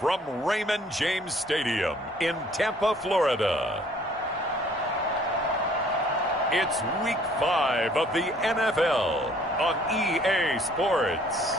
from Raymond James Stadium in Tampa, Florida. It's Week 5 of the NFL on EA Sports.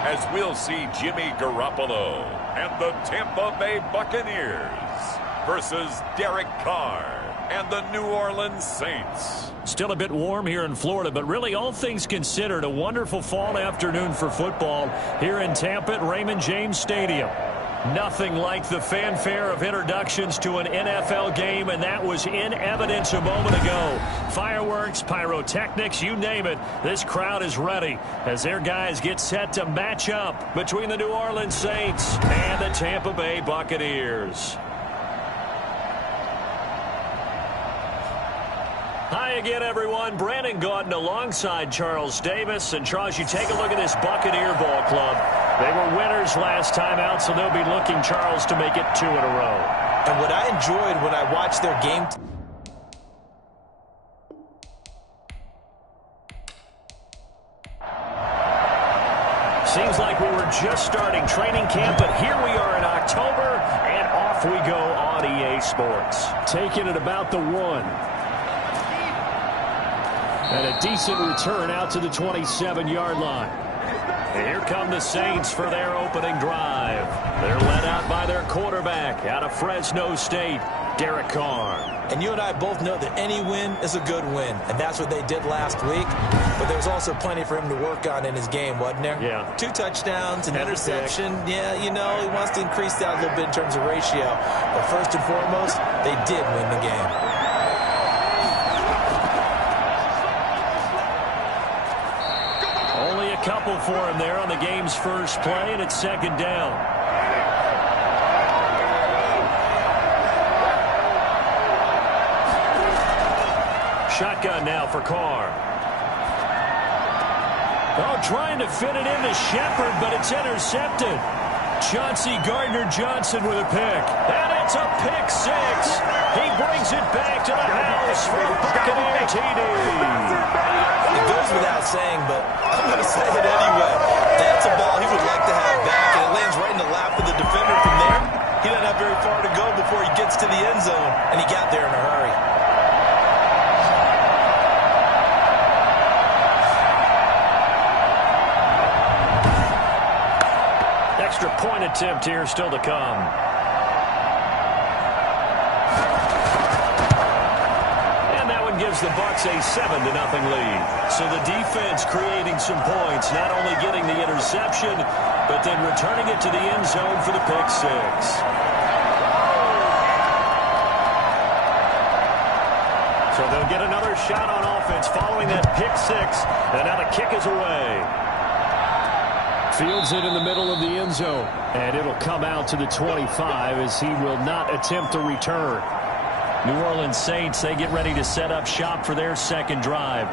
As we'll see Jimmy Garoppolo and the Tampa Bay Buccaneers versus Derek Carr and the New Orleans Saints. Still a bit warm here in Florida, but really all things considered, a wonderful fall afternoon for football here in Tampa at Raymond James Stadium. Nothing like the fanfare of introductions to an NFL game, and that was in evidence a moment ago. Fireworks, pyrotechnics, you name it. This crowd is ready as their guys get set to match up between the New Orleans Saints and the Tampa Bay Buccaneers. Hi again, everyone. Brandon Gaudin alongside Charles Davis. And, Charles, you take a look at this Buccaneer ball club. They were winners last time out, so they'll be looking, Charles, to make it 2 in a row. And what I enjoyed when I watched their game... Seems like we were just starting training camp, but here we are in October, and off we go on EA Sports. Taking it about the 1. And a decent return out to the 27-yard line. And here come the Saints for their opening drive. They're led out by their quarterback out of Fresno State, Derek Carr. And you and I both know that any win is a good win, and that's what they did last week. But there was also plenty for him to work on in his game, wasn't there? Yeah. 2 touchdowns, an interception. Yeah, you know, he wants to increase that a little bit in terms of ratio. But first and foremost, they did win the game. Only a couple for him there on the game's first play, and it's second down. Shotgun now for Carr. Oh, trying to fit it into Shepard, but it's intercepted. Chauncey Gardner-Johnson with a pick. And it's a pick 6. He brings it back to the house for a Buccaneer TD. It goes without saying, but I'm going to say it anyway. That's a ball he would like to have back, and it lands right in the lap of the defender from there. He doesn't have very far to go before he gets to the end zone, and he got there in a hurry. Extra point attempt here still to come. And that one gives the Bucs a 7-0 lead. So the defense creating some points, not only getting the interception, but then returning it to the end zone for the pick 6. So they'll get another shot on offense following that pick 6. And now the kick is away. Fields it in the middle of the end zone. And it'll come out to the 25 as he will not attempt to return. New Orleans Saints, they get ready to set up shop for their second drive.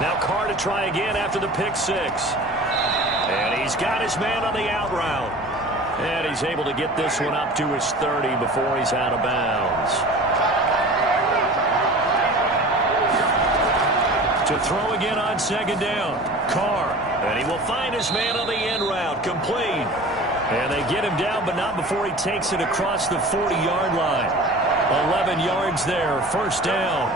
Now Carr to try again after the pick 6. And he's got his man on the out route. And he's able to get this one up to his 30 before he's out of bounds. To throw again on second down. Carr. And he will find his man on the end route. Complete. And they get him down, but not before he takes it across the 40-yard line. 11 yards there. First down.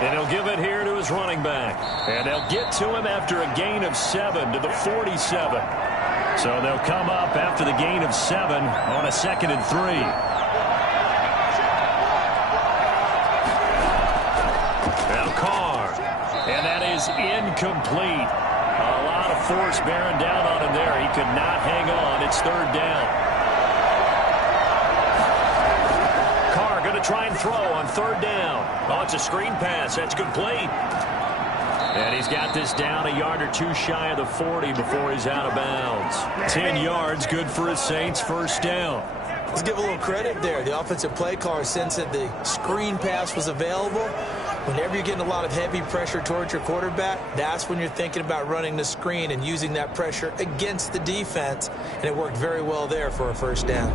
And he'll give it here to his running back. And they'll get to him after a gain of 7 to the 47. So they'll come up after the gain of 7 on a 2nd and 3. Now Carr. And that is incomplete. A lot of force bearing down on him there. He could not hang on. It's third down. Try and throw on third down. Oh, it's a screen pass. That's complete. And he's got this down a yard or two shy of the 40 before he's out of bounds. 10 yards, good for his Saints, first down. Let's give a little credit there. The offensive play caller sensed that the screen pass was available. Whenever you're getting a lot of heavy pressure towards your quarterback, that's when you're thinking about running the screen and using that pressure against the defense. And it worked very well there for a first down.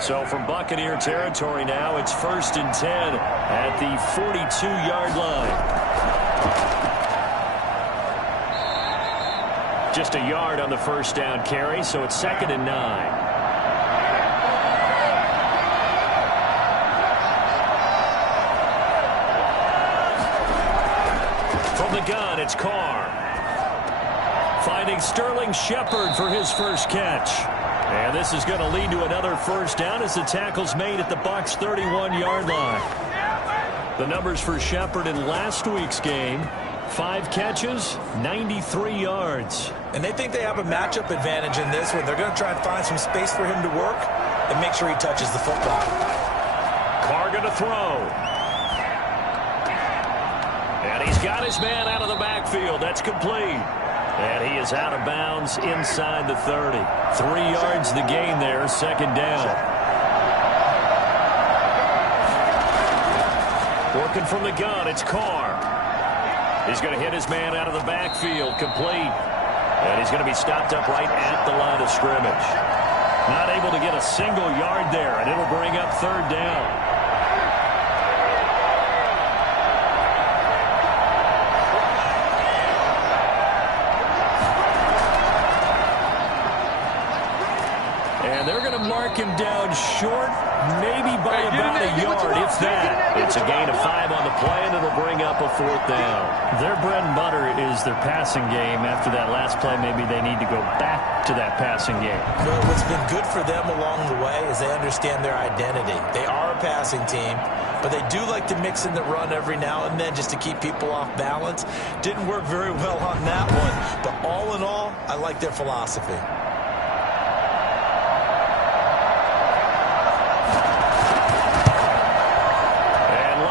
So from Buccaneer territory now, it's 1st and 10 at the 42-yard line. Just a yard on the first down carry, so it's 2nd and 9. From the gun, it's Carr. Finding Sterling Shepard for his first catch. And this is going to lead to another first down as the tackle's made at the Bucs' 31-yard line. The numbers for Shepard in last week's game, 5 catches, 93 yards. And they think they have a matchup advantage in this one. They're going to try and find some space for him to work and make sure he touches the football. Carr going to throw. And he's got his man out of the backfield. That's complete. And he is out of bounds inside the 30. 3 yards the gain there, 2nd down. Working from the gun, it's Carr. He's going to hit his man out of the backfield, complete. And he's going to be stopped up right at the line of scrimmage. Not able to get a single yard there, and it'll bring up 3rd down. Mark him down short, maybe by about a yard, if that. It's a gain of 5 on the play, and it'll bring up a 4th down. Their bread and butter is their passing game. After that last play, maybe they need to go back to that passing game. Well, what's been good for them along the way is they understand their identity. They are a passing team, but they do like to mix in the run every now and then just to keep people off balance. Didn't work very well on that one, but all in all, I like their philosophy.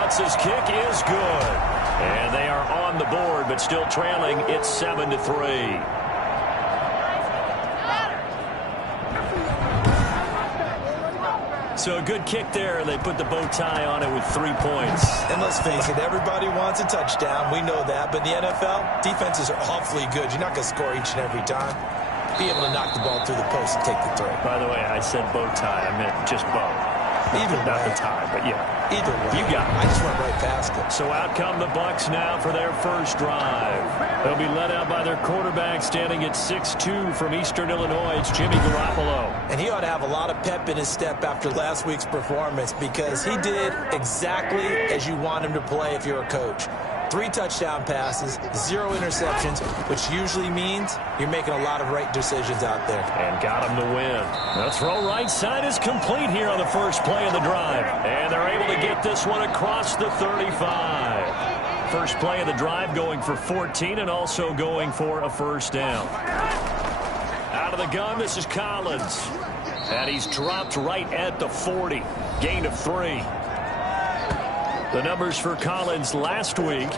His kick is good. And they are on the board, but still trailing. It's 7-3. So a good kick there. They put the bow tie on it with 3 points. And let's face it, everybody wants a touchdown. We know that. But in the NFL, defenses are awfully good. You're not going to score each and every time. Be able to knock the ball through the post and take the throw. By the way, I said bow tie. I meant just bow. Either not way. the tie, but yeah. Either way. You got it. I just went right past it. So out come the Bucs now for their first drive. They'll be led out by their quarterback standing at 6'2" from Eastern Illinois. It's Jimmy Garoppolo. And he ought to have a lot of pep in his step after last week's performance because he did exactly as you want him to play if you're a coach. 3 touchdown passes, 0 interceptions, which usually means you're making a lot of right decisions out there. And got him to win. The throw right side is complete here on the first play of the drive. And they're able to get this one across the 35. First play of the drive going for 14 and also going for a first down. Out of the gun, this is Collins. And he's dropped right at the 40. Gain of 3. The numbers for Collins last week,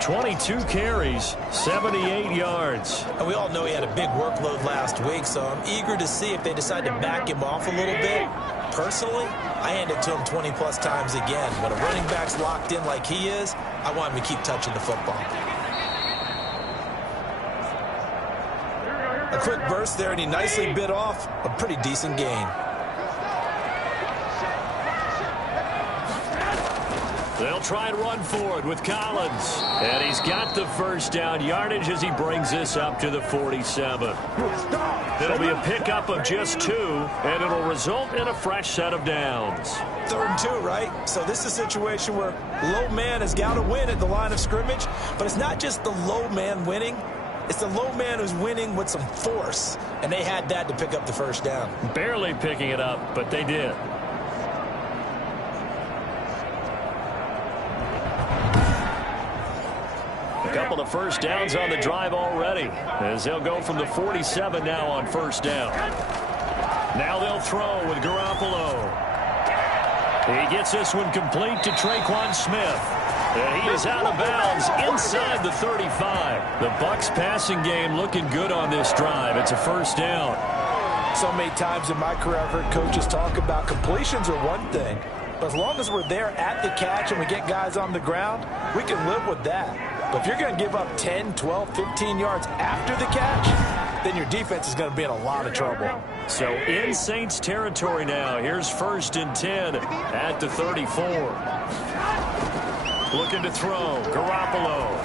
22 carries, 78 yards. And we all know he had a big workload last week, so I'm eager to see if they decide to back him off a little bit. Personally, I hand it to him 20-plus times again. When a running back's locked in like he is, I want him to keep touching the football. A quick burst there, and he nicely bit off a pretty decent gain. They'll try and run forward with Collins. And he's got the first down yardage as he brings this up to the 47. It'll be a pickup of just 2, and it'll result in a fresh set of downs. 3rd and 2, right? So this is a situation where low man has got to win at the line of scrimmage, but it's not just the low man winning. It's the low man who's winning with some force, and they had that to pick up the first down. Barely picking it up, but they did. A couple of first downs on the drive already, as they'll go from the 47 now on first down. Now they'll throw with Garoppolo. He gets this one complete to Traquan Smith. And he is out of bounds inside the 35. The Bucs passing game looking good on this drive. It's a first down. So many times in my career I've heard coaches talk about completions are one thing, but as long as we're there at the catch and we get guys on the ground, we can live with that. But if you're going to give up 10, 12, 15 yards after the catch, then your defense is going to be in a lot of trouble. So in Saints territory now. Here's 1st and 10 at the 34. Looking to throw. Garoppolo.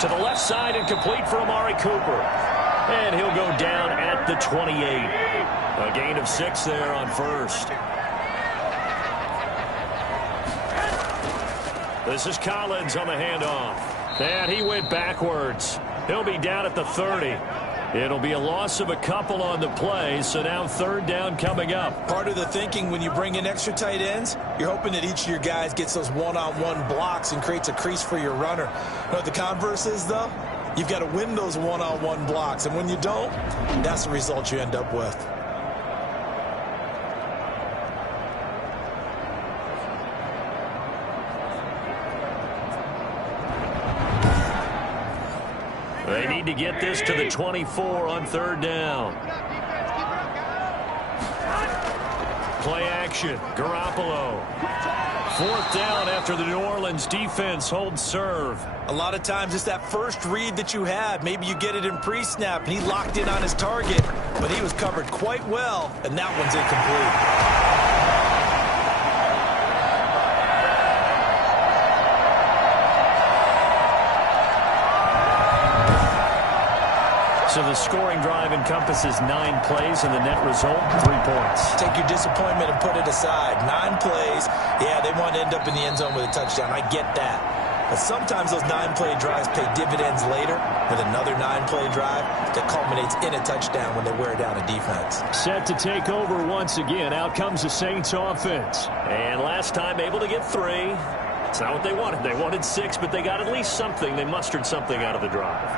To the left side and complete for Amari Cooper. And he'll go down at the 28. A gain of 6 there on first. This is Collins on the handoff. And he went backwards. He'll be down at the 30. It'll be a loss of a couple on the play, so now 3rd down coming up. Part of the thinking when you bring in extra tight ends, you're hoping that each of your guys gets those one-on-one blocks and creates a crease for your runner. You know what the converse is, though? You've got to win those one-on-one blocks, and when you don't, that's the result you end up with. They need to get this to the 24 on 3rd down. Play action. Garoppolo. 4th down after the New Orleans defense holds serve. A lot of times it's that first read that you have. Maybe you get it in pre-snap, and he locked in on his target, but he was covered quite well, and that one's incomplete. So the scoring drive encompasses 9 plays, and the net result, 3 points. Take your disappointment and put it aside. 9 plays. Yeah, they want to end up in the end zone with a touchdown. I get that. But sometimes those 9-play drives pay dividends later with another 9-play drive that culminates in a touchdown when they wear down a defense. Set to take over once again. Out comes the Saints offense. And last time able to get 3. It's not what they wanted. They wanted 6, but they got at least something. They mustered something out of the drive.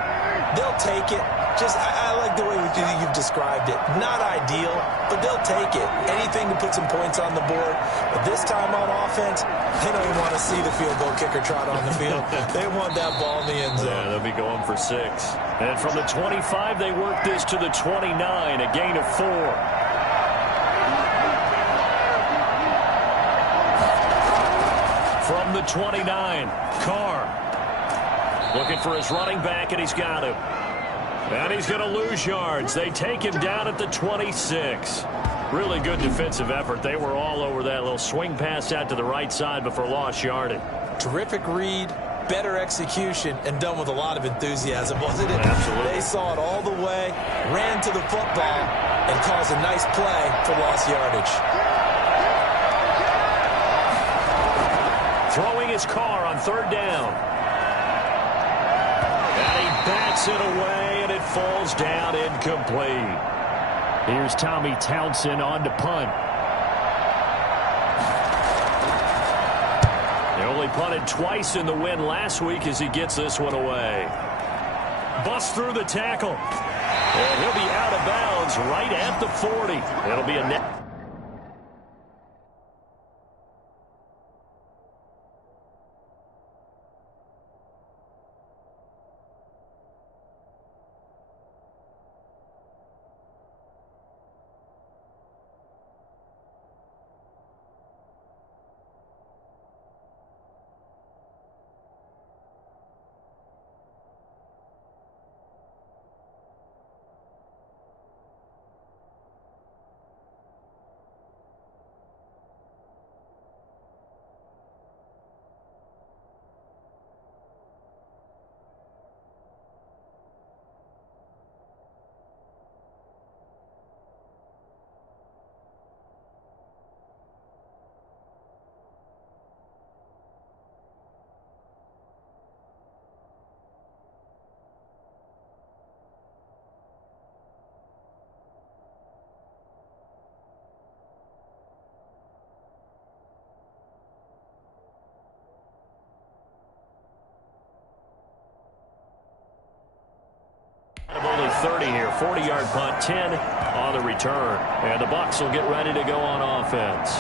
They'll take it. I like the way you've described it. Not ideal, but they'll take it. Anything to put some points on the board. But this time on offense, they don't even want to see the field goal kicker trot on the field. They want that ball in the end zone. Yeah, they'll be going for 6. And from the 25, they work this to the 29, a gain of 4. From the 29, Carr. Looking for his running back, and he's got him. And he's going to lose yards. They take him down at the 26. Really good defensive effort. They were all over that little swing pass out to the right side before lost yardage. Terrific read, better execution, and done with a lot of enthusiasm, wasn't it? Absolutely. They saw it all the way, ran to the football, and caused a nice play for lost yardage. Throwing his car on 3rd down. And he bats it away, and it falls down incomplete. Here's Tommy Townsend on to punt. He only punted twice in the win last week as he gets this one away. Busts through the tackle. And he'll be out of bounds right at the 40. It'll be a net. 30 here. 40-yard punt, 10 on the return. And the Bucs will get ready to go on offense.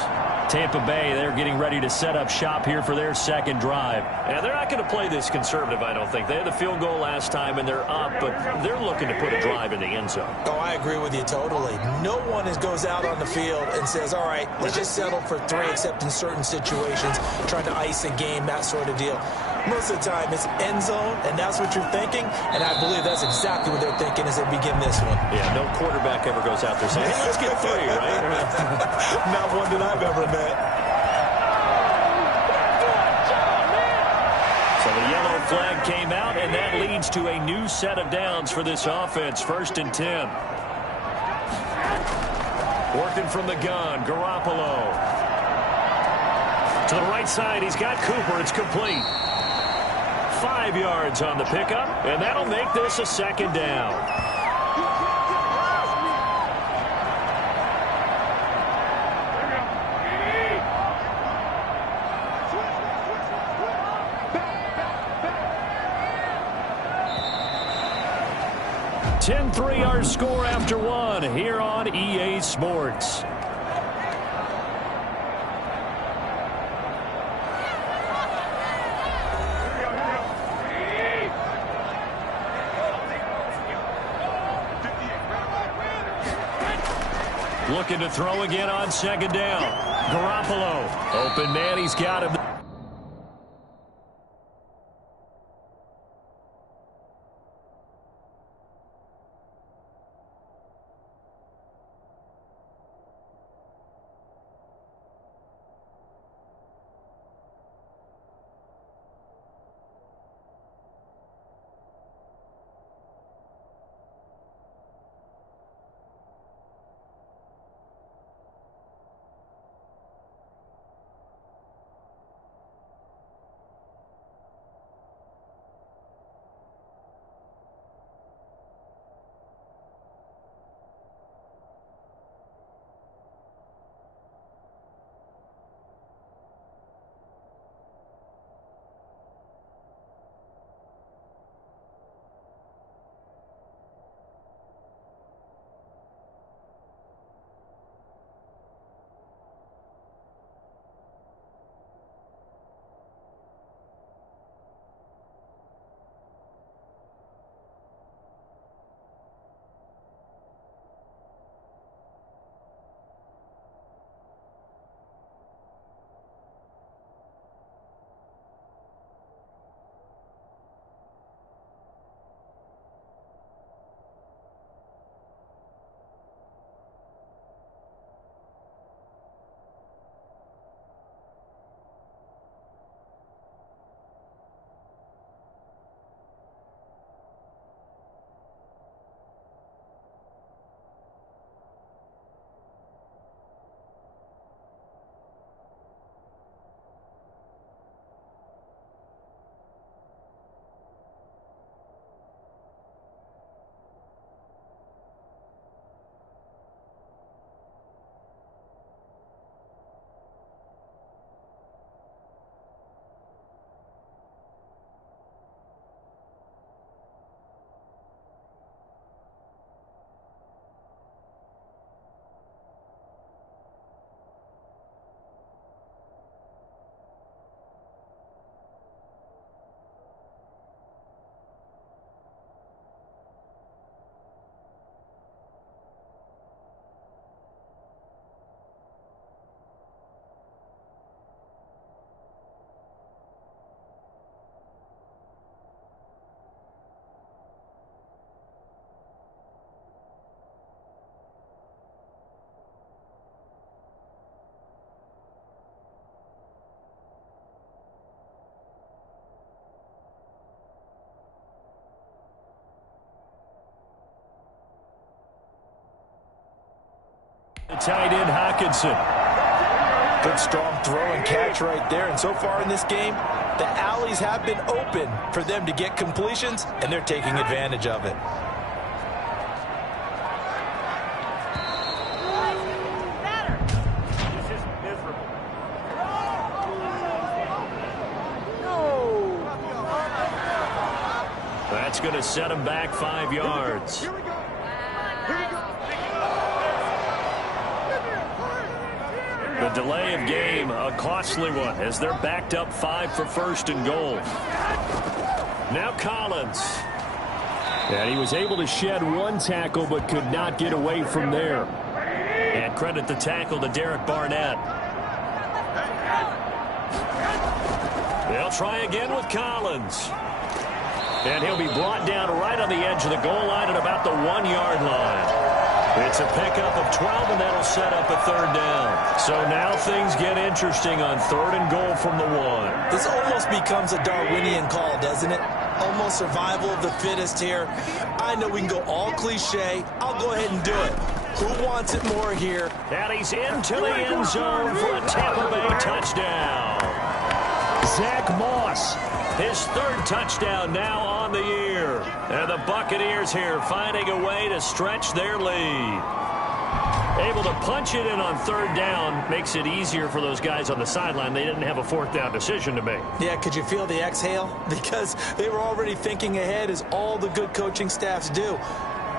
Tampa Bay, they're getting ready to set up shop here for their second drive. And they're not going to play this conservative, I don't think. They had the field goal last time, and they're up, but they're looking to put a drive in the end zone. Oh, I agree with you totally. No one goes out on the field and says, all right, let's just settle for 3, except in certain situations, trying to ice a game, that sort of deal. Most of the time, it's end zone, and that's what you're thinking, and I believe that's exactly what they're thinking as they begin this one. Yeah, no quarterback ever goes out there saying, hey, let's get 3, right? Not one that I've ever met. So the yellow flag came out, and that leads to a new set of downs for this offense. 1st and 10. Working from the gun, Garoppolo. To the right side, he's got Cooper. It's complete. 5 yards on the pickup, and that'll make this a 2nd down. (10-3) our score after 1 here on EA Sports. Looking to throw again on 2nd down. Garoppolo. Open man, he's got him. Tight end Hockenson. Good strong throw and catch right there. And so far in this game, the alleys have been open for them to get completions, and they're taking advantage of it. That's going to set him back 5 yards. The delay of game, a costly one, as they're backed up 5 for first and goal. Now Collins. And he was able to shed one tackle but could not get away from there. And credit the tackle to Derek Barnett. They'll try again with Collins. And he'll be brought down right on the edge of the goal line at about the 1-yard line. It's a pickup of 12, and that'll set up a third down. So now things get interesting on 3rd and goal from the 1. This almost becomes a Darwinian call, doesn't it? Almost survival of the fittest here. I know we can go all cliche. I'll go ahead and do it. Who wants it more here? And he's into the end zone for a Tampa Bay touchdown. Zach Moss, his 3rd touchdown now on the year. And the Buccaneers here finding a way to stretch their lead. Able to punch it in on 3rd down makes it easier for those guys on the sideline. They didn't have a 4th down decision to make. Yeah, could you feel the exhale? Because they were already thinking ahead, as all the good coaching staffs do.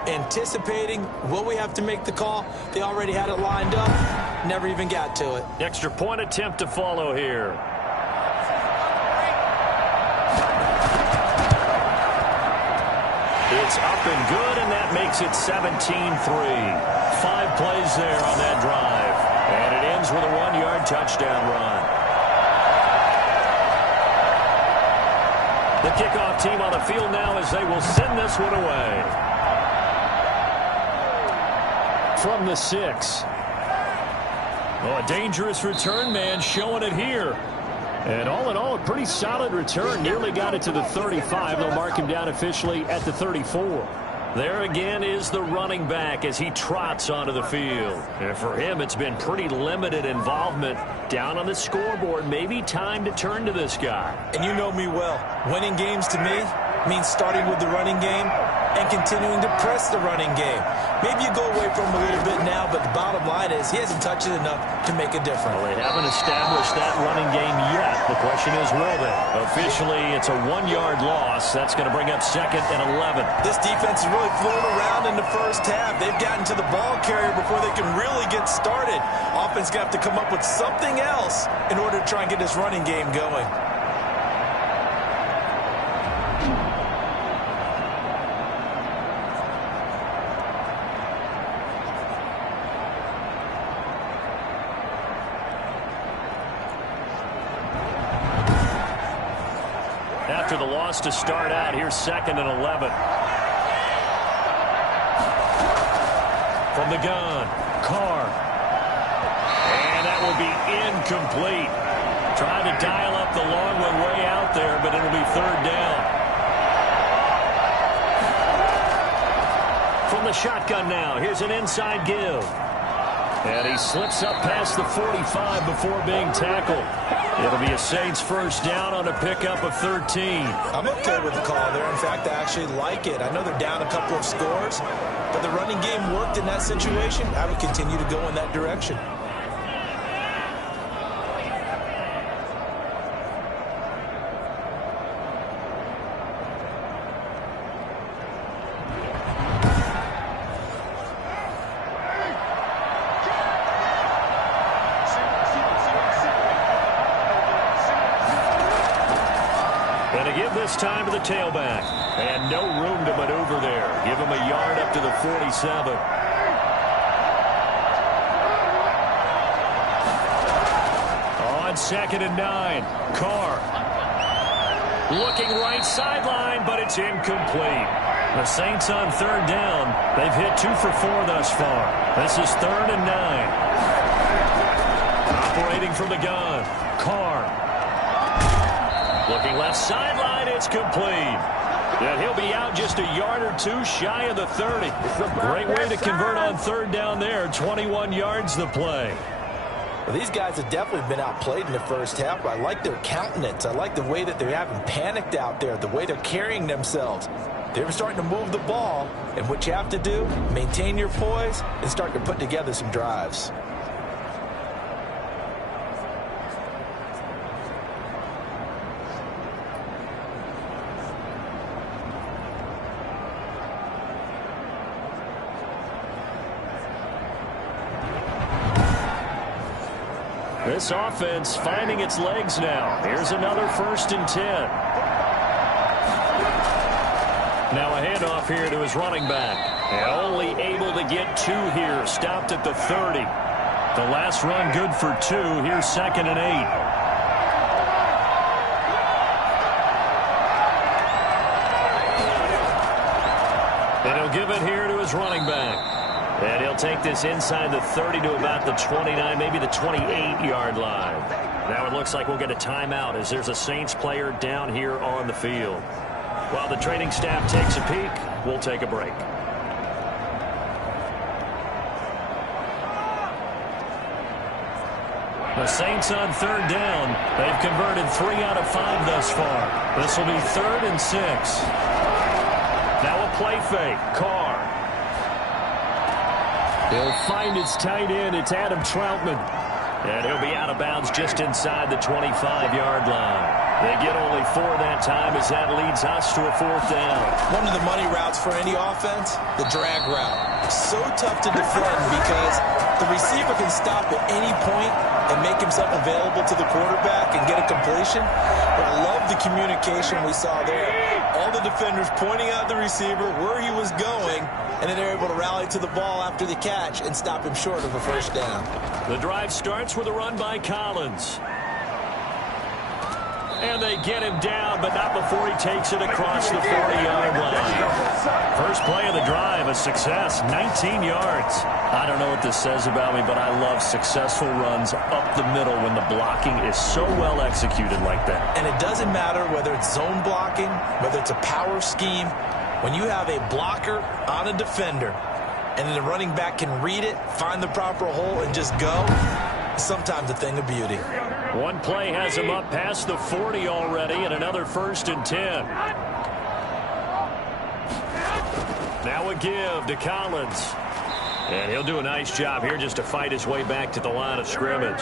Anticipating, will we have to make the call? They already had it lined up. Never even got to it. Extra point attempt to follow here. It's up and good, and that makes it 17-3. 5 plays there on that drive. And it ends with a 1-yard touchdown run. The kickoff team on the field now as they will send this one away. From the 6. Oh, a dangerous return man showing it here. And all in all, a pretty solid return. Nearly got it to the 35. They'll mark him down officially at the 34. There again is the running back as he trots onto the field. And for him, it's been pretty limited involvement down on the scoreboard. Maybe time to turn to this guy. And you know me well. Winning games to me means starting with the running game and continuing to press the running game. Maybe you go away from him a little bit now, but the bottom line is he hasn't touched it enough to make a difference. Well, they haven't established that running game yet. The question is, will they? Officially, it's a 1-yard loss. That's going to bring up 2nd and 11. This defense is really flown around in the first half. They've gotten to the ball carrier before they can really get started. Offense got to come up with something else in order to try and get this running game going. After the loss to start out, here's 2nd and 11. From the gun, Carr. And that will be incomplete. Trying to dial up the long one way out there, but it'll be 3rd down. From the shotgun now, here's an inside give. And he slips up past the 45 before being tackled. It'll be a Saints 1st down on a pickup of 13. I'm okay with the call there. In fact, I actually like it. I know they're down a couple of scores, but the running game worked in that situation. I would continue to go in that direction. This time to the tailback. And no room to maneuver there. Give him a yard up to the 47. On 2nd and 9. Carr. Looking right sideline, but it's incomplete. The Saints on 3rd down. They've hit 2 for 4 thus far. This is 3rd and 9. Operating from the gun. Carr. Looking left sideline, it's complete. And he'll be out just a yard or 2 shy of the 30. Great way to convert on 3rd down there. 21 yards the play. Well, these guys have definitely been outplayed in the first half, but I like their countenance. I like the way that they haven't panicked out there, the way they're carrying themselves. They're starting to move the ball, and what you have to do, maintain your poise and start to put together some drives. This offense finding its legs now. Here's another 1st and 10. Now a handoff here to his running back. And only able to get 2 here. Stopped at the 30. The last run good for 2. Here's 2nd and 8. And he'll give it here to his running back. And he'll take this inside the 30 to about the 29, maybe the 28-yard line. Now it looks like we'll get a timeout as there's a Saints player down here on the field. While the training staff takes a peek, we'll take a break. The Saints on 3rd down. They've converted 3 out of 5 thus far. This will be 3rd and 6. Now a play fake. Carr. He'll find his tight end. It's Adam Troutman. And he'll be out of bounds just inside the 25-yard line. They get only 4 that time as that leads us to a 4th down. One of the money routes for any offense, the drag route. So tough to defend because the receiver can stop at any point and make himself available to the quarterback and get a completion. But I love the communication we saw there. All the defenders pointing out the receiver, where he was going, and then they're able to rally to the ball after the catch and stop him short of a 1st down. The drive starts with a run by Collins. And they get him down, but not before he takes it across the 40-yard line. First play of the drive, a success, 19 yards. I don't know what this says about me, but I love successful runs up the middle when the blocking is so well executed like that. And it doesn't matter whether it's zone blocking, whether it's a power scheme. When you have a blocker on a defender, and then the running back can read it, find the proper hole, and just go, sometimes a thing of beauty. One play has him up past the 40 already, and another 1st and 10. Now a give to Collins. And he'll do a nice job here just to fight his way back to the line of scrimmage.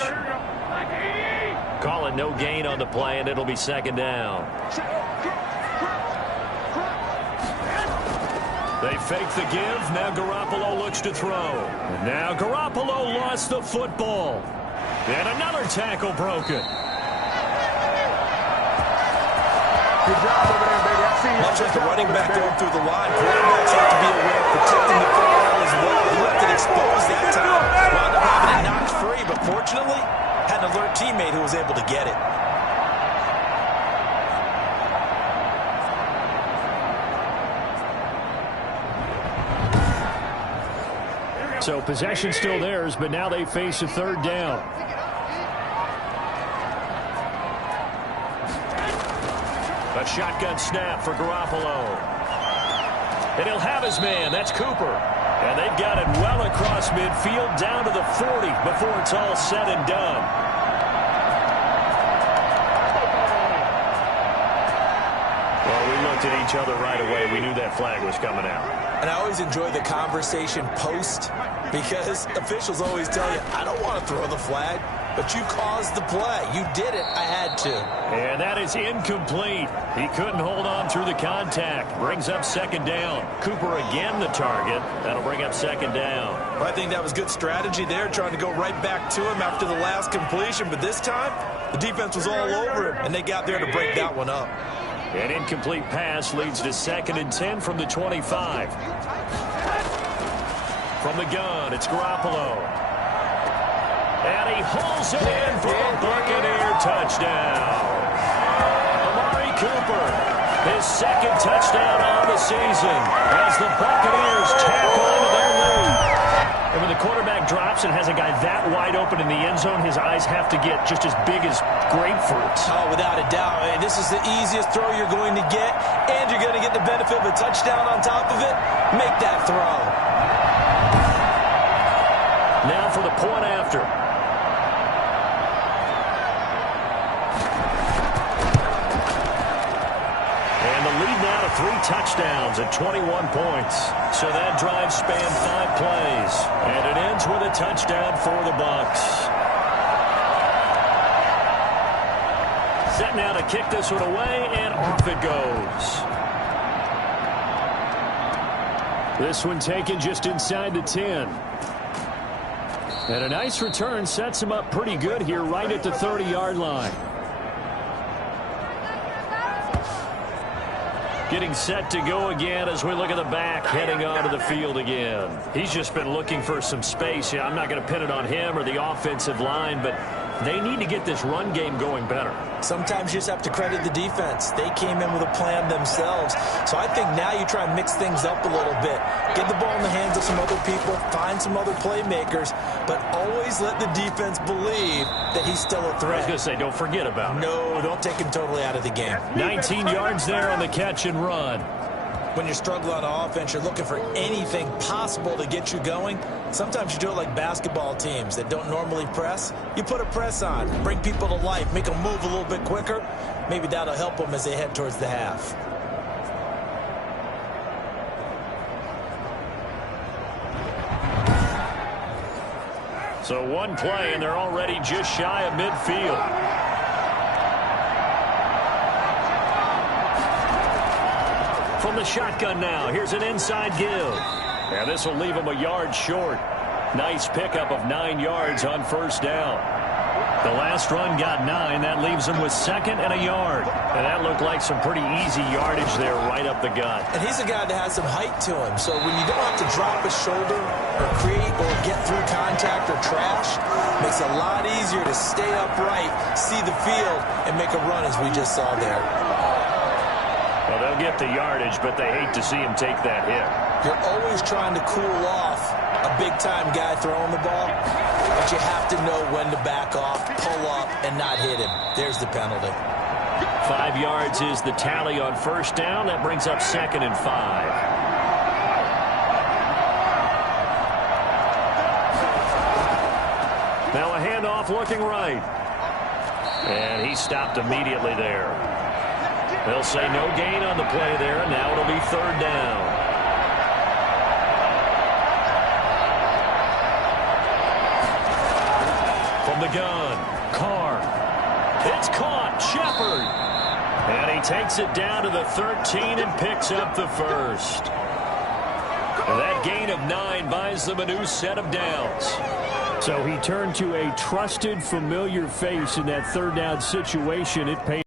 Call it no gain on the play, and it'll be 2nd down. They fake the give. Now Garoppolo looks to throw. And now Garoppolo lost the football. And another tackle broken. Much like the running back going through the line, quarterbacks have to be aware of protecting the football as well. He left it exposed that time. Wound up having it knocked free, but fortunately, had an alert teammate who was able to get it. So possession still theirs, but now they face a 3rd down. A shotgun snap for Garoppolo. And he'll have his man. That's Cooper. And they've got it well across midfield down to the 40 before it's all said and done. Well, we looked at each other right away. We knew that flag was coming out. And I always enjoy the conversation post because officials always tell you, I don't want to throw the flag, but you caused the play. You did it. I had to. And that is incomplete. He couldn't hold on through the contact. Brings up 2nd down. Cooper again the target. That'll bring up 2nd down. Well, I think that was good strategy there, trying to go right back to him after the last completion. But this time, the defense was all over him, and they got there to break that one up. An incomplete pass leads to 2nd and 10 from the 25. From the gun, it's Garoppolo. And he hauls it in for a Buccaneer touchdown. Amari Cooper, his 2nd touchdown on the season as the Buccaneers tackle into their lead. And when the quarterback drops and has a guy that wide open in the end zone, his eyes have to get just as big as grapefruits. Oh, without a doubt. I mean, this is the easiest throw you're going to get, and you're going to get the benefit of a touchdown on top of it. Make that throw. Now for the point after. And the lead now to 3 touchdowns at 21 points. So that drive spanned 5 plays. And it ends with a touchdown for the Bucs. Set now to kick this one away, and off it goes. This one taken just inside the 10. And a nice return sets him up pretty good here right at the 30-yard line. Getting set to go again as we look at the back heading onto the field again. He's just been looking for some space. Yeah, I'm not going to pin it on him or the offensive line, but they need to get this run game going better. Sometimes you just have to credit the defense. They came in with a plan themselves. So I think now you try and mix things up a little bit. Get the ball in the hands of some other people, find some other playmakers, but always let the defense believe that he's still a threat. I was going to say, don't forget about it. No, don't take him totally out of the game. 19 yards there on the catch and run. When you're struggling on offense, you're looking for anything possible to get you going. Sometimes you do it like basketball teams that don't normally press. You put a press on, bring people to life, make them move a little bit quicker. Maybe that'll help them as they head towards the half. So one play, and they're already just shy of midfield. From the shotgun now, here's an inside give. And this will leave him a yard short. Nice pickup of 9 yards on first down. The last run got 9. That leaves him with 2nd and a yard. And that looked like some pretty easy yardage there right up the gut. And he's a guy that has some height to him. So when you don't have to drop a shoulder or create or get through contact or trash, it makes it a lot easier to stay upright, see the field, and make a run as we just saw there. Well, they'll get the yardage, but they hate to see him take that hit. You're always trying to cool off a big-time guy throwing the ball, but you have to know when to back off, pull up, and not hit him. There's the penalty. 5 yards is the tally on first down. That brings up 2nd and 5. Now a handoff looking right. And he stopped immediately there. They'll say no gain on the play there, and now it'll be 3rd down. From the gun, Carr. It's caught, Shepard. And he takes it down to the 13 and picks up the first. That gain of 9 buys them a new set of downs. So he turned to a trusted, familiar face in that 3rd down situation. It paid.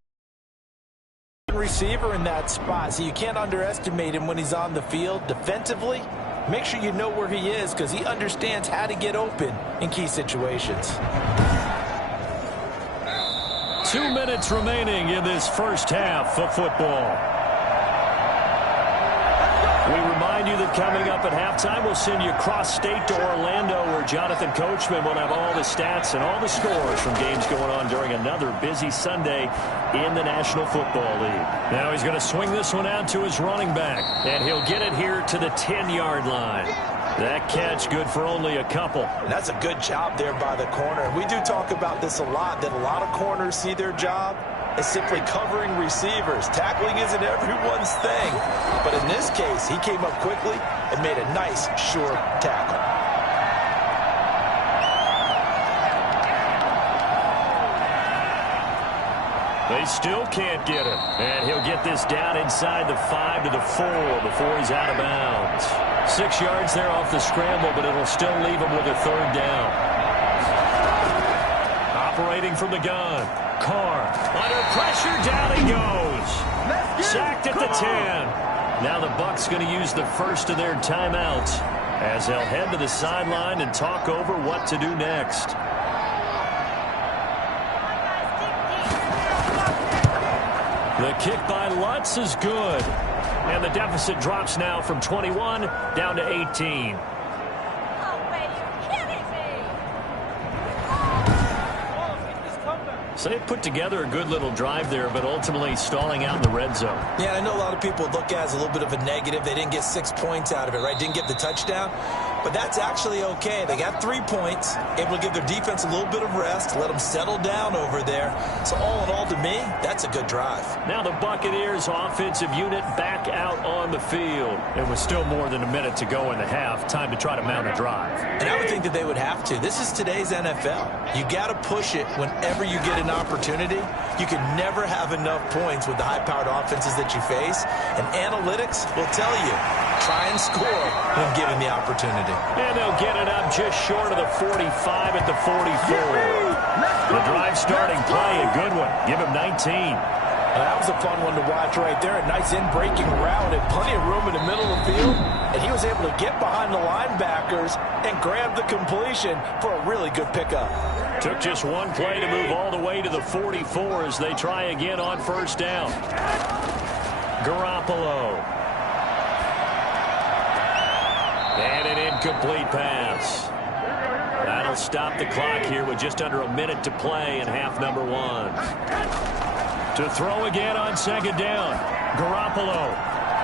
Receiver in that spot, so you can't underestimate him when he's on the field defensively. Make sure you know where he is because he understands how to get open in key situations. 2 minutes remaining in this first half of football. We remind you that coming up at halftime, we'll send you cross-state to Orlando, where Jonathan Coachman will have all the stats and all the scores from games going on during another busy Sunday in the National Football League. Now he's going to swing this one out to his running back, and he'll get it here to the 10-yard line. That catch good for only a couple. And that's a good job there by the corner. We do talk about this a lot, that a lot of corners see their job as simply covering receivers. Tackling isn't everyone's thing. But in this case, he came up quickly and made a nice, sure tackle. They still can't get him. And he'll get this down inside the 5 to the 4 before he's out of bounds. 6 yards there off the scramble, but it'll still leave him with a 3rd down. Operating from the gun. Carr under pressure, down he goes. Sacked at the 10. Now the Bucs going to use the first of their timeouts as they'll head to the sideline and talk over what to do next. The kick by Lutz is good. And the deficit drops now from 21 down to 18. So they put together a good little drive there, but ultimately stalling out in the red zone. Yeah, I know a lot of people look at it as a little bit of a negative. They didn't get 6 points out of it, right? Didn't get the touchdown. But that's actually okay. They got 3 points, able to give their defense a little bit of rest, let them settle down over there. So all in all, to me, that's a good drive. Now the Buccaneers offensive unit back out on the field. It was still more than a minute to go in the half. Time to try to mount a drive. And I would think that they would have to. This is today's NFL. You got to push it whenever you get an opportunity. You can never have enough points with the high-powered offenses that you face. And analytics will tell you, try and score when given the opportunity. And they'll get it up just short of the 45 at the 44. The drive starting play, a good one. Give him 19. That was a fun one to watch right there. A nice in-breaking route and plenty of room in the middle of the field. And he was able to get behind the linebackers and grab the completion for a really good pickup. Took just one play to move all the way to the 44 as they try again on first down. Garoppolo. And an incomplete pass. That'll stop the clock here with just under a minute to play in half number one. To throw again on second down. Garoppolo.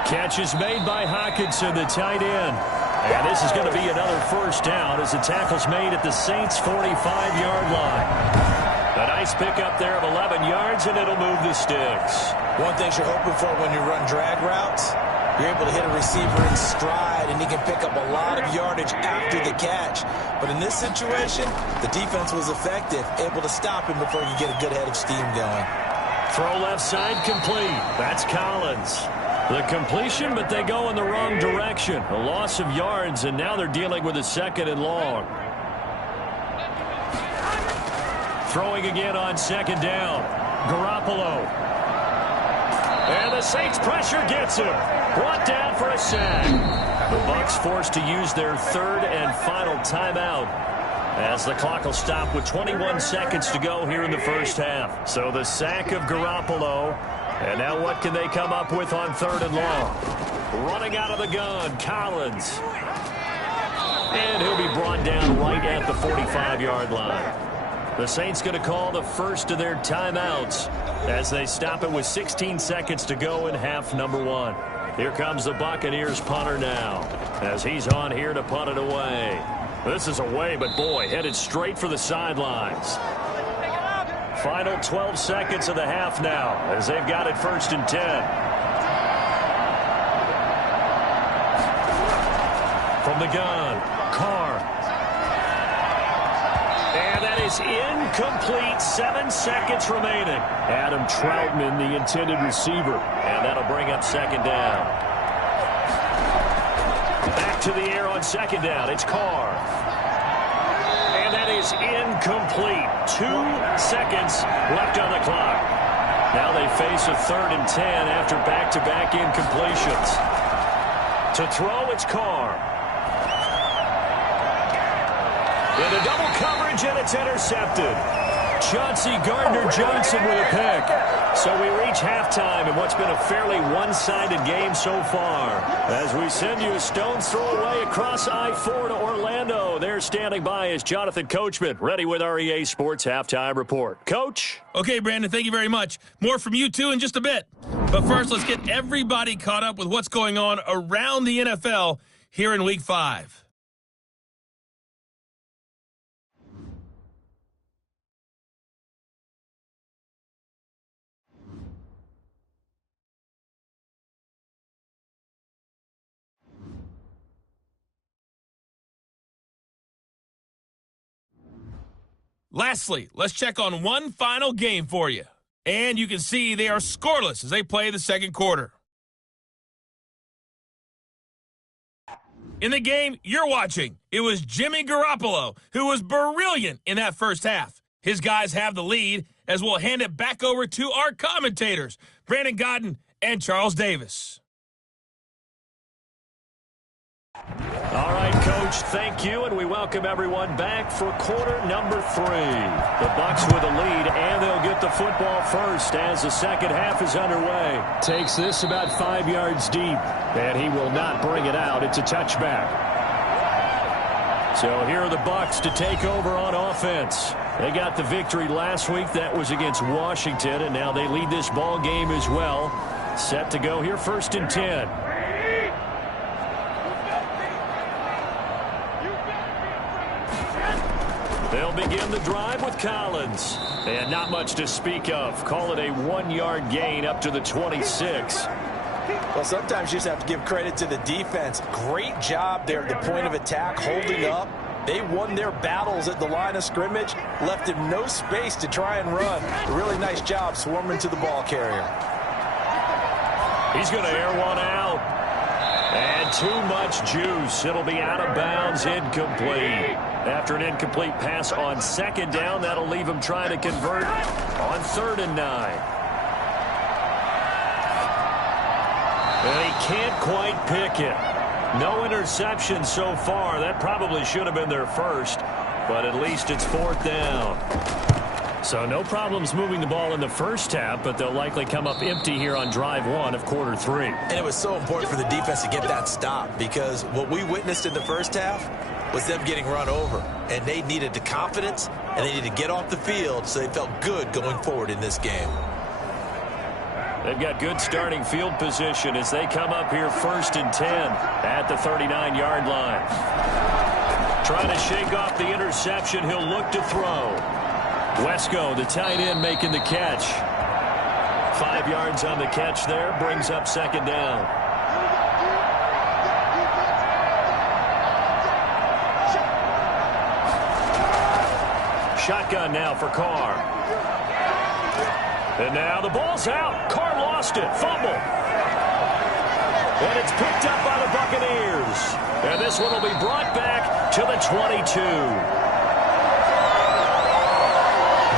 Catch is made by Hockenson, the tight end. And this is going to be another first down as the tackle's made at the Saints' 45-yard line. A nice pickup there of 11 yards, and it'll move the sticks. One thing you're hoping for when you run drag routes, you're able to hit a receiver in stride, and he can pick up a lot of yardage after the catch. But in this situation, the defense was effective, able to stop him before you get a good head of steam going. Throw left side complete. That's Collins. The completion, but they go in the wrong direction. A loss of yards, and now they're dealing with a second and long. Throwing again on second down. Garoppolo. And the Saints pressure gets him. Brought down for a sack. The Bucs forced to use their third and final timeout, as the clock will stop with 21 seconds to go here in the first half. So the sack of Garoppolo. And now what can they come up with on third and long? Running out of the gun, Collins. And he'll be brought down right at the 45-yard line. The Saints going to call the first of their timeouts as they stop it with 16 seconds to go in half number one. Here comes the Buccaneers punter now as he's on here to punt it away. This is away, but boy, headed straight for the sidelines. Final 12 seconds of the half now as they've got it first and 10. From the gun, Carr. And that is incomplete. 7 seconds remaining. Adam Troutman, the intended receiver. And that'll bring up second down. Back to the air on second down. It's Carr. And that is incomplete. 2 seconds left on the clock. Now they face a third and 10 after back-to-back incompletions. To throw, it's Carr. Into double coverage, and it's intercepted. Chauncey Gardner-Johnson with a pick. So we reach halftime in what's been a fairly one-sided game so far. As we send you a stone's throw away across I-4 to Orlando. There standing by is Jonathan Coachman, ready with our EA Sports Halftime Report. Coach? Okay, Brandon, thank you very much. More from you, too, in just a bit. But first, let's get everybody caught up with what's going on around the NFL here in Week 5. Lastly, let's check on one final game for you. And you can see they are scoreless as they play the second quarter. In the game you're watching, it was Jimmy Garoppolo who was brilliant in that first half. His guys have the lead as we'll hand it back over to our commentators, Brandon Godden and Charles Davis. All right, Coach, thank you, and we welcome everyone back for quarter number 3. The Bucs with a lead, and they'll get the football first as the second half is underway. Takes this about 5 yards deep, and he will not bring it out. It's a touchback. So here are the Bucs to take over on offense. They got the victory last week. That was against Washington, and now they lead this ball game as well. Set to go here, first and 10. They'll begin the drive with Collins. And not much to speak of. Call it a 1-yard gain up to the 26. Well, sometimes you just have to give credit to the defense. Great job there at the point of attack, holding up. They won their battles at the line of scrimmage, left him no space to try and run. A really nice job swarming to the ball carrier. He's going to air one out. And too much juice. It'll be out of bounds, incomplete. After an incomplete pass on second down, that'll leave him trying to convert on 3rd and 9. And he can't quite pick it. No interception so far. That probably should have been their first, but at least it's 4th down. So no problems moving the ball in the first half, but they'll likely come up empty here on drive 1 of quarter 3. And it was so important for the defense to get that stop, because what we witnessed in the first half was them getting run over, and they needed the confidence, and they needed to get off the field so they felt good going forward in this game. They've got good starting field position as they come up here 1st and 10 at the 39-yard line. Trying to shake off the interception, he'll look to throw. Wesco, the tight end, making the catch. 5 yards on the catch there, brings up 2nd down. Shotgun now for Carr. And now the ball's out. Carr lost it. Fumble. And it's picked up by the Buccaneers. And this one will be brought back to the 22.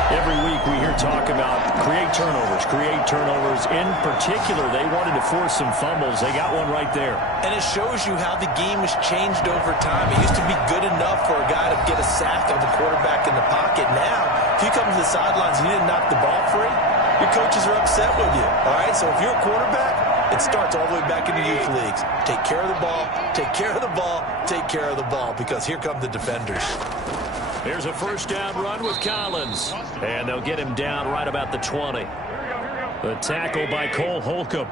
Every week we hear talk about create turnovers. In particular, they wanted to force some fumbles. They got one right there. And it shows you how the game has changed over time. It used to be good enough for a guy to get a sack of a quarterback in the pocket. Now, if you come to the sidelines and you didn't knock the ball free, your coaches are upset with you. All right, so if you're a quarterback, it starts all the way back in the youth leagues. Take care of the ball, take care of the ball, take care of the ball, because here come the defenders. Here's a 1st down run with Collins. And they'll get him down right about the 20. The tackle by Cole Holcomb.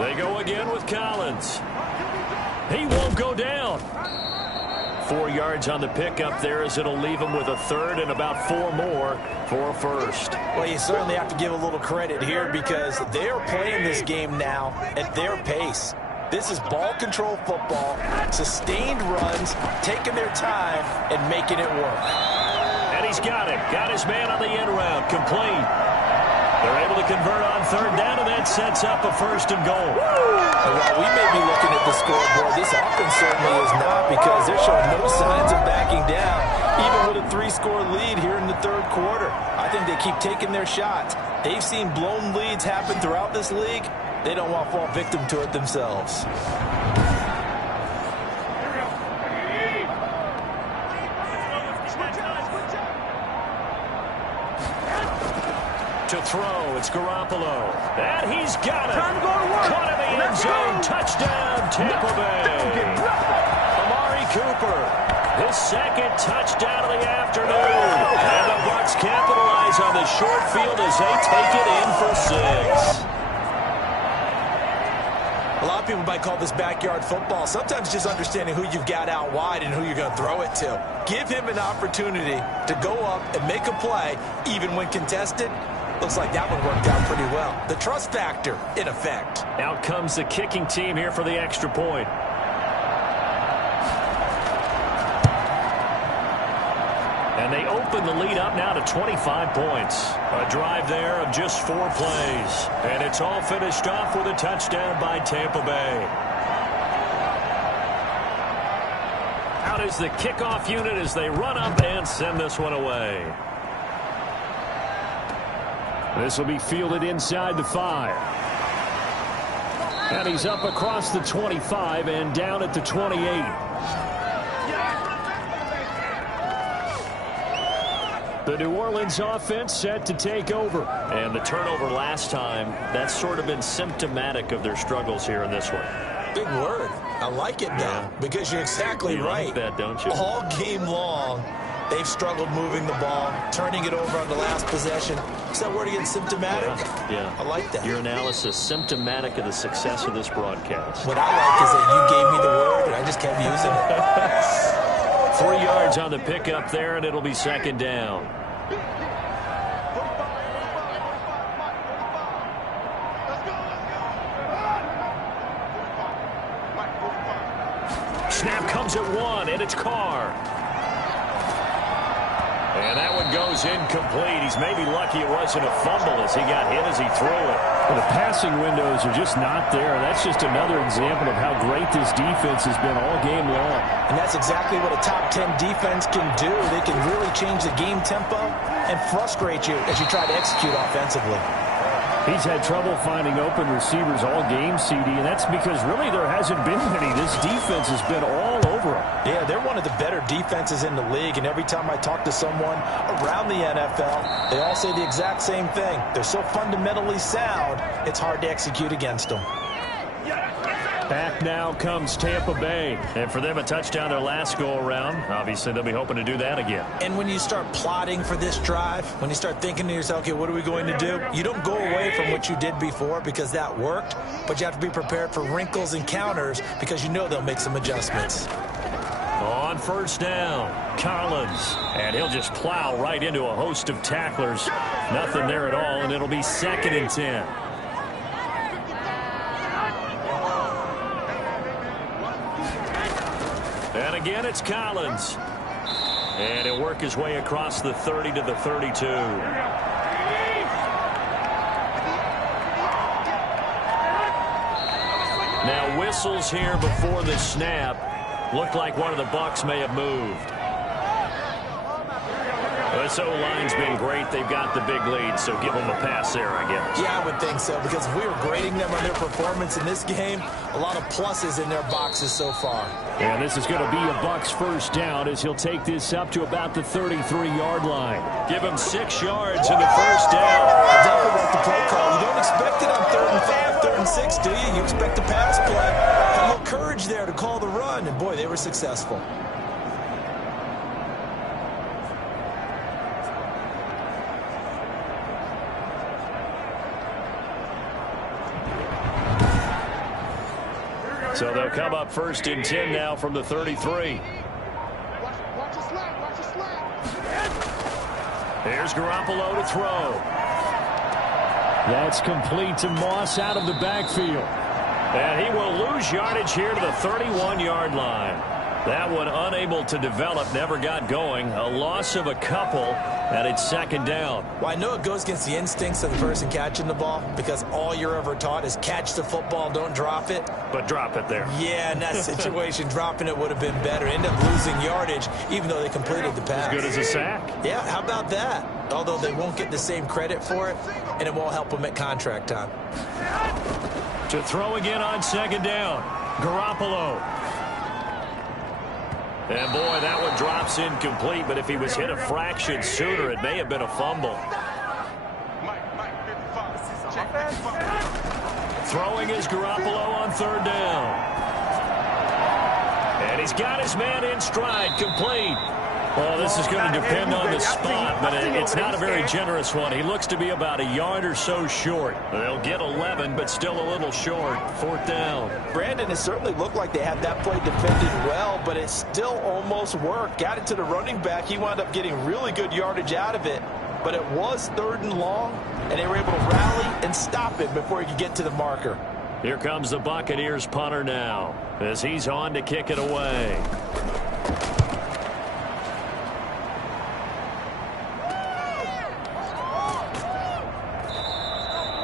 They go again with Collins. He won't go down. 4 yards on the pickup there, as it'll leave him with a 3rd and about 4 more for a 1st. Well, you certainly have to give a little credit here, because they're playing this game now at their pace. This is ball control football, sustained runs, taking their time and making it work. And he's got it. Got his man on the end route. Complete. They're able to convert on 3rd down, and that sets up a 1st and goal. And while we may be looking at the scoreboard, this offense certainly is not, because they're showing no signs of backing down, even with a 3-score lead here in the 3rd quarter. I think they keep taking their shots. They've seen blown leads happen throughout this league. They don't want to fall victim to it themselves. To throw, it's Garoppolo. And he's got it. Caught in the end zone. Touchdown, Tampa Bay. Amari Cooper, his 2nd touchdown of the afternoon. And the Bucs capitalize on the short field as they take it in for 6. A lot of people might call this backyard football. Sometimes just understanding who you've got out wide and who you're going to throw it to. Give him an opportunity to go up and make a play, even when contested. Looks like that one worked out pretty well. The trust factor, in effect. Out comes the kicking team here for the extra point. And they open the lead up now to 25 points. A drive there of just 4 plays. And it's all finished off with a touchdown by Tampa Bay. Out is the kickoff unit as they run up and send this one away. This will be fielded inside the 5. And he's up across the 25 and down at the 28. The New Orleans offense set to take over. And the turnover last time, that's sort of been symptomatic of their struggles here in this one. Big word. I like it, though, because you're exactly right. You like that, don't you? All game long, they've struggled moving the ball, turning it over on the last possession. Is that word again, symptomatic? Yeah. I like that. Your analysis, symptomatic of the success of this broadcast. What I like is that you gave me the word, and I just kept using it. 3 yards on the pickup there, and it'll be 2nd down. Snap comes at 1, and it's Carr. And that one goes incomplete. He's maybe lucky it wasn't a fumble as he got hit as he threw it. Well, the passing windows are just not there. That's just another example of how great this defense has been all game long. And that's exactly what a top 10 defense can do. They can really change the game tempo and frustrate you as you try to execute offensively. He's had trouble finding open receivers all game, CD, and that's because really there hasn't been many. This defense has been all over him. Yeah, they're one of the better defenses in the league, and every time I talk to someone around the NFL, they all say the exact same thing. They're so fundamentally sound, it's hard to execute against them. Back now comes Tampa Bay. And for them, a touchdown their last go-around. Obviously, they'll be hoping to do that again. And when you start plotting for this drive, when you start thinking to yourself, okay, what are we going to do? You don't go away from what you did before because that worked, but you have to be prepared for wrinkles and counters because you know they'll make some adjustments. On first down, Collins. And he'll just plow right into a host of tacklers. Nothing there at all, and it'll be 2nd and 10. And again, it's Collins. And he'll work his way across the 30 to the 32. Now whistles here before the snap. Looked like one of the Bucs may have moved. This O-line's been great. They've got the big lead, so give them a pass there, I guess. Yeah, I would think so, because if we were grading them on their performance in this game, a lot of pluses in their boxes so far. And this is going to be a Bucs first down as he'll take this up to about the 33-yard line. Give him 6 yards in the first down. Definitely like the play call. You don't expect it on 3rd and 5, 3rd and 6, do you? You expect a pass play. A little courage there to call the run, and boy, they were successful. So they'll come up 1st and 10 now from the 33. Here's Garoppolo to throw. That's complete to Moss out of the backfield. And he will lose yardage here to the 31-yard line. That one unable to develop, never got going. A loss of a couple, and it's 2nd down. Well, I know it goes against the instincts of the person catching the ball because all you're ever taught is catch the football, don't drop it. But drop it there. Yeah, in that situation, dropping it would have been better. End up losing yardage, even though they completed the pass. As good as a sack. Yeah, how about that? Although they won't get the same credit for it, and it won't help them at contract time. To throw again on 2nd down. Garoppolo. And boy, that one drops incomplete, but if he was hit a fraction sooner, it may have been a fumble. Throwing is Garoppolo on 3rd down. And he's got his man in stride, complete. Well, this is going to depend on the spot, but it's not a very generous one. He looks to be about a yard or so short. They'll get 11, but still a little short. 4th down. Brandon, has certainly looked like they had that play defended well, but it still almost worked. Got it to the running back. He wound up getting really good yardage out of it, but it was 3rd and long, and they were able to rally and stop it before he could get to the marker. Here comes the Buccaneers punter now as he's on to kick it away.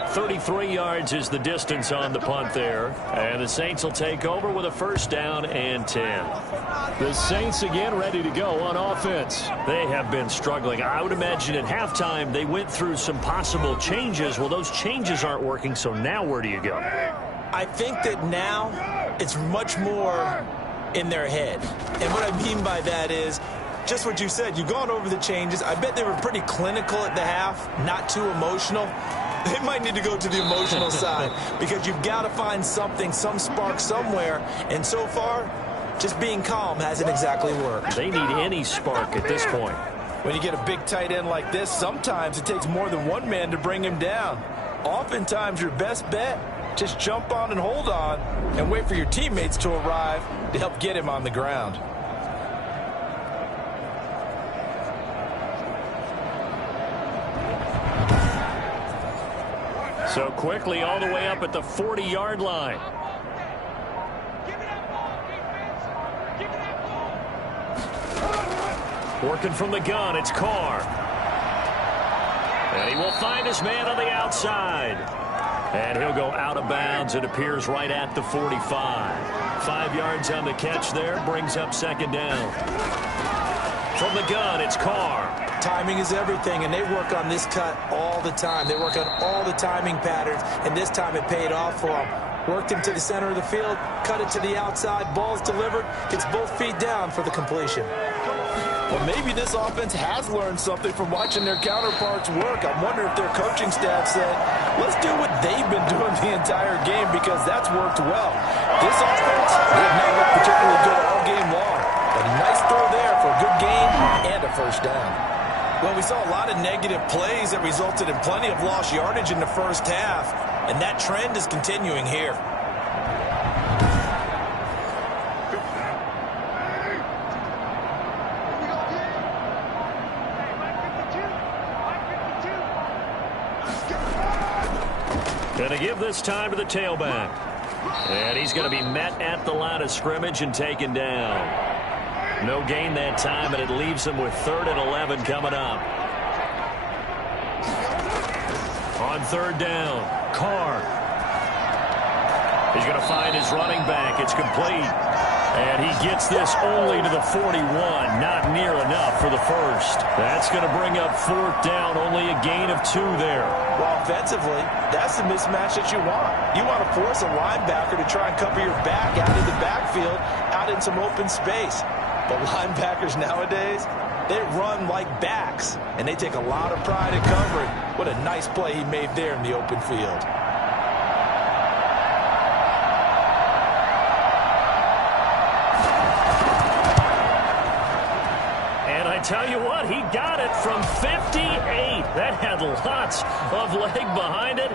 33 yards is the distance on the punt there. And the Saints will take over with a 1st down and 10. The Saints again ready to go on offense. They have been struggling. I would imagine at halftime they went through some possible changes. Well, those changes aren't working, so now where do you go? I think that now it's much more in their head. And what I mean by that is just what you said. You've gone over the changes. I bet they were pretty clinical at the half, not too emotional. They might need to go to the emotional side because you've got to find something, some spark somewhere. And so far, just being calm hasn't exactly worked. They need any spark at this point. When you get a big tight end like this, sometimes it takes more than one man to bring him down. Oftentimes, your best bet, just jump on and hold on and wait for your teammates to arrive to help get him on the ground. So quickly all the way up at the 40-yard line. Working from the gun, it's Carr. And he will find his man on the outside. And he'll go out of bounds. It appears right at the 45. 5 yards on the catch there. Brings up second down. From the gun, it's Carr. Timing is everything, and they work on this cut all the time. They work on all the timing patterns, and this time it paid off for them. Worked him to the center of the field, cut it to the outside, ball's delivered, gets both feet down for the completion. Well, maybe this offense has learned something from watching their counterparts work. I wonder if their coaching staff said, let's do what they've been doing the entire game because that's worked well. This offense did not look particularly good all game long. But a nice throw there for a good gain and a first down. Well, we saw a lot of negative plays that resulted in plenty of lost yardage in the first half, and that trend is continuing here. Going to give this time to the tailback. And he's going to be met at the line of scrimmage and taken down. No gain that time, and it leaves him with 3rd and 11 coming up. On 3rd down, Carr. He's going to find his running back. It's complete. And he gets this only to the 41. Not near enough for the first. That's going to bring up 4th down. Only a gain of 2 there. Well, offensively, that's the mismatch that you want. You want to force a linebacker to try and cover your back out in the backfield, out in some open space. But linebackers nowadays, they run like backs, and they take a lot of pride in covering. What a nice play he made there in the open field. And I tell you what, he got it from 58. That had lots of leg behind it.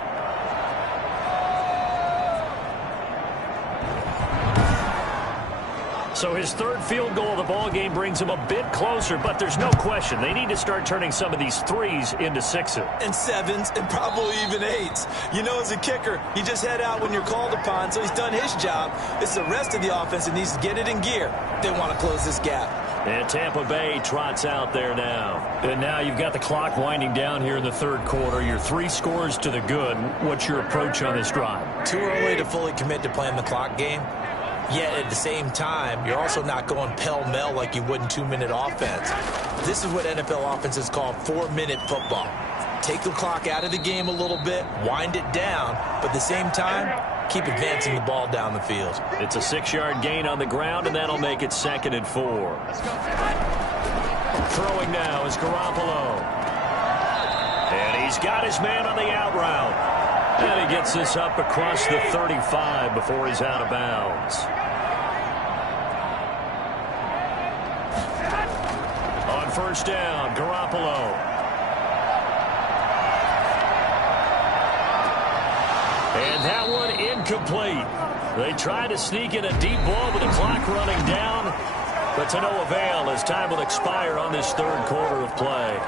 So his 3rd field goal of the ball game brings him a bit closer, but there's no question they need to start turning some of these 3s into 6s. And 7s and probably even 8s. You know, as a kicker, you just head out when you're called upon, so he's done his job. It's the rest of the offense that needs to get it in gear. They want to close this gap. And Tampa Bay trots out there now. And now you've got the clock winding down here in the 3rd quarter. You're 3 scores to the good. What's your approach on this drive? Too early to fully commit to playing the clock game. Yet at the same time, you're also not going pell-mell like you would in 2-minute offense. This is what NFL offenses call 4-minute football. Take the clock out of the game a little bit, wind it down, but at the same time, keep advancing the ball down the field. It's a 6-yard gain on the ground, and that'll make it 2nd and 4. Throwing now is Garoppolo. And he's got his man on the out route. And he gets this up across the 35 before he's out of bounds. On 1st down, Garoppolo. And that one incomplete. They try to sneak in a deep ball with the clock running down, but to no avail as time will expire on this 3rd quarter of play.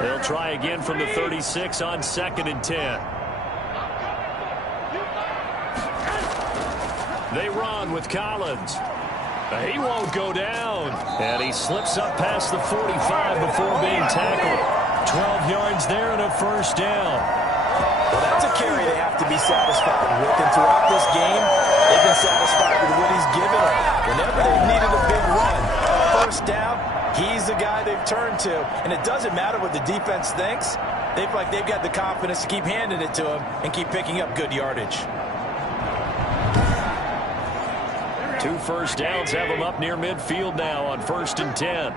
They'll try again from the 36 on 2nd and 10. They run with Collins. He won't go down. And he slips up past the 45 before being tackled. 12 yards there and a 1st down. Well, that's a carry they have to be satisfied with. And throughout this game, they've been satisfied with what he's given them. Whenever they've needed a big run, 1st down, he's the guy they've turned to. And it doesn't matter what the defense thinks. They feel like they've got the confidence to keep handing it to him and keep picking up good yardage. 2 1st downs have him up near midfield now on 1st and 10.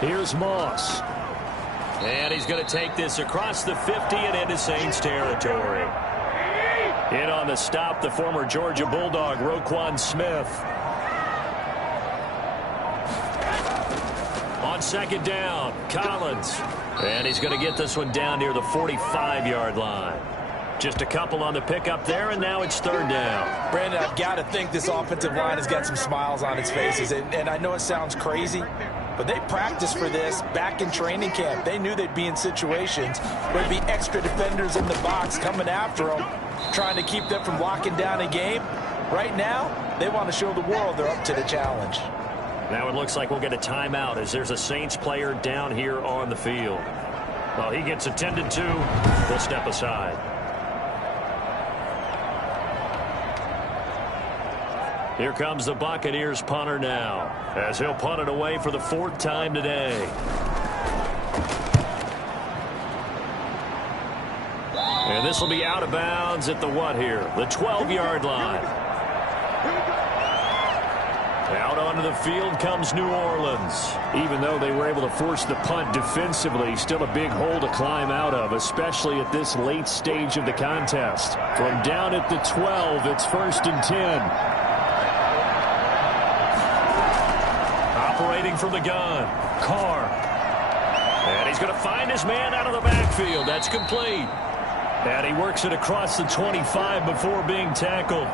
Here's Moss. And he's going to take this across the 50 and into Saints territory. In on the stop, the former Georgia Bulldog, Roquan Smith. On 2nd down, Collins. And he's going to get this one down near the 45-yard line. Just a couple on the pickup there, and now it's 3rd down. Brandon, I've got to think this offensive line has got some smiles on its faces. And I know it sounds crazy, but they practiced for this back in training camp. They knew they'd be in situations where there'd be extra defenders in the box coming after them, trying to keep them from locking down a game. Right now, they want to show the world they're up to the challenge. Now it looks like we'll get a timeout as there's a Saints player down here on the field. Well, he gets attended to. We'll step aside. Here comes the Buccaneers punter now, as he'll punt it away for the 4th time today. And this will be out of bounds at the what here? The 12-yard line. Out onto the field comes New Orleans. Even though they were able to force the punt defensively, still a big hole to climb out of, especially at this late stage of the contest. From down at the 12, it's 1st and 10. Operating from the gun, Carr. And he's going to find his man out of the backfield. That's complete. And he works it across the 25 before being tackled.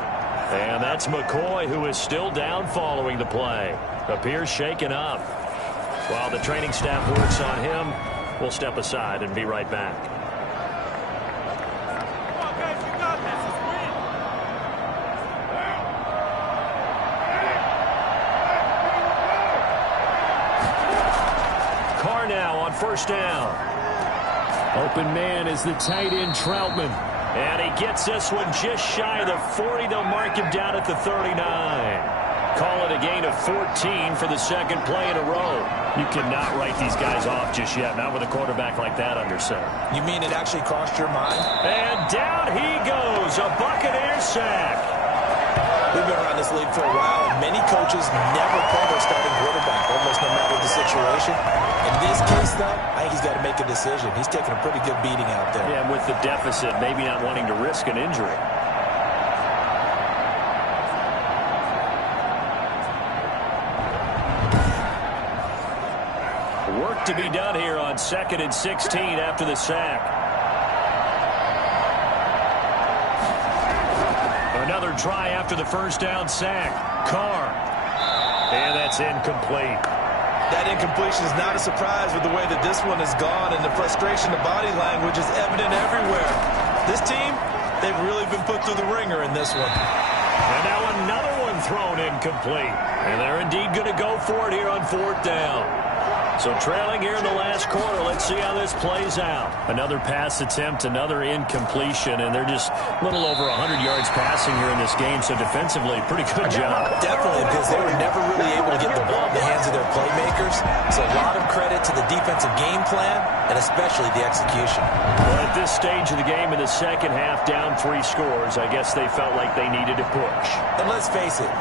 And that's McCoy, who is still down following the play. Appears shaken up. While the training staff works on him, we'll step aside and be right back. Carr now on 1st down. Open man is the tight end, Troutman. And he gets this one just shy of the 40. They'll mark him down at the 39. Call it a gain of 14 for the 2nd play in a row. You cannot write these guys off just yet, not with a quarterback like that under center. You mean it actually crossed your mind? And down he goes, a Buccaneer sack. We've been around this league for a while, and many coaches never play their starting quarterback, almost no matter the situation. In this case, though, I think he's got to make a decision. He's taking a pretty good beating out there. Yeah, with the deficit, maybe not wanting to risk an injury. Work to be done here on 2nd and 16 after the sack. Another try after the 1st down sack. Carr. And that's incomplete. That incompletion is not a surprise with the way that this one has gone, and the frustration, the body language is evident everywhere. This team, they've really been put through the ringer in this one. And now another one thrown incomplete. And they're indeed going to go for it here on 4th down. So trailing here in the last quarter. Let's see how this plays out. Another pass attempt, another incompletion, and they're just a little over 100 yards passing here in this game. So defensively, pretty good job. Definitely, because they were never really able to get the ball in the hands of their playmakers. So a lot of credit to the defensive game plan and especially the execution. Well, at this stage of the game in the 2nd half, down 3 scores, I guess they felt like they needed to push. And let's face it,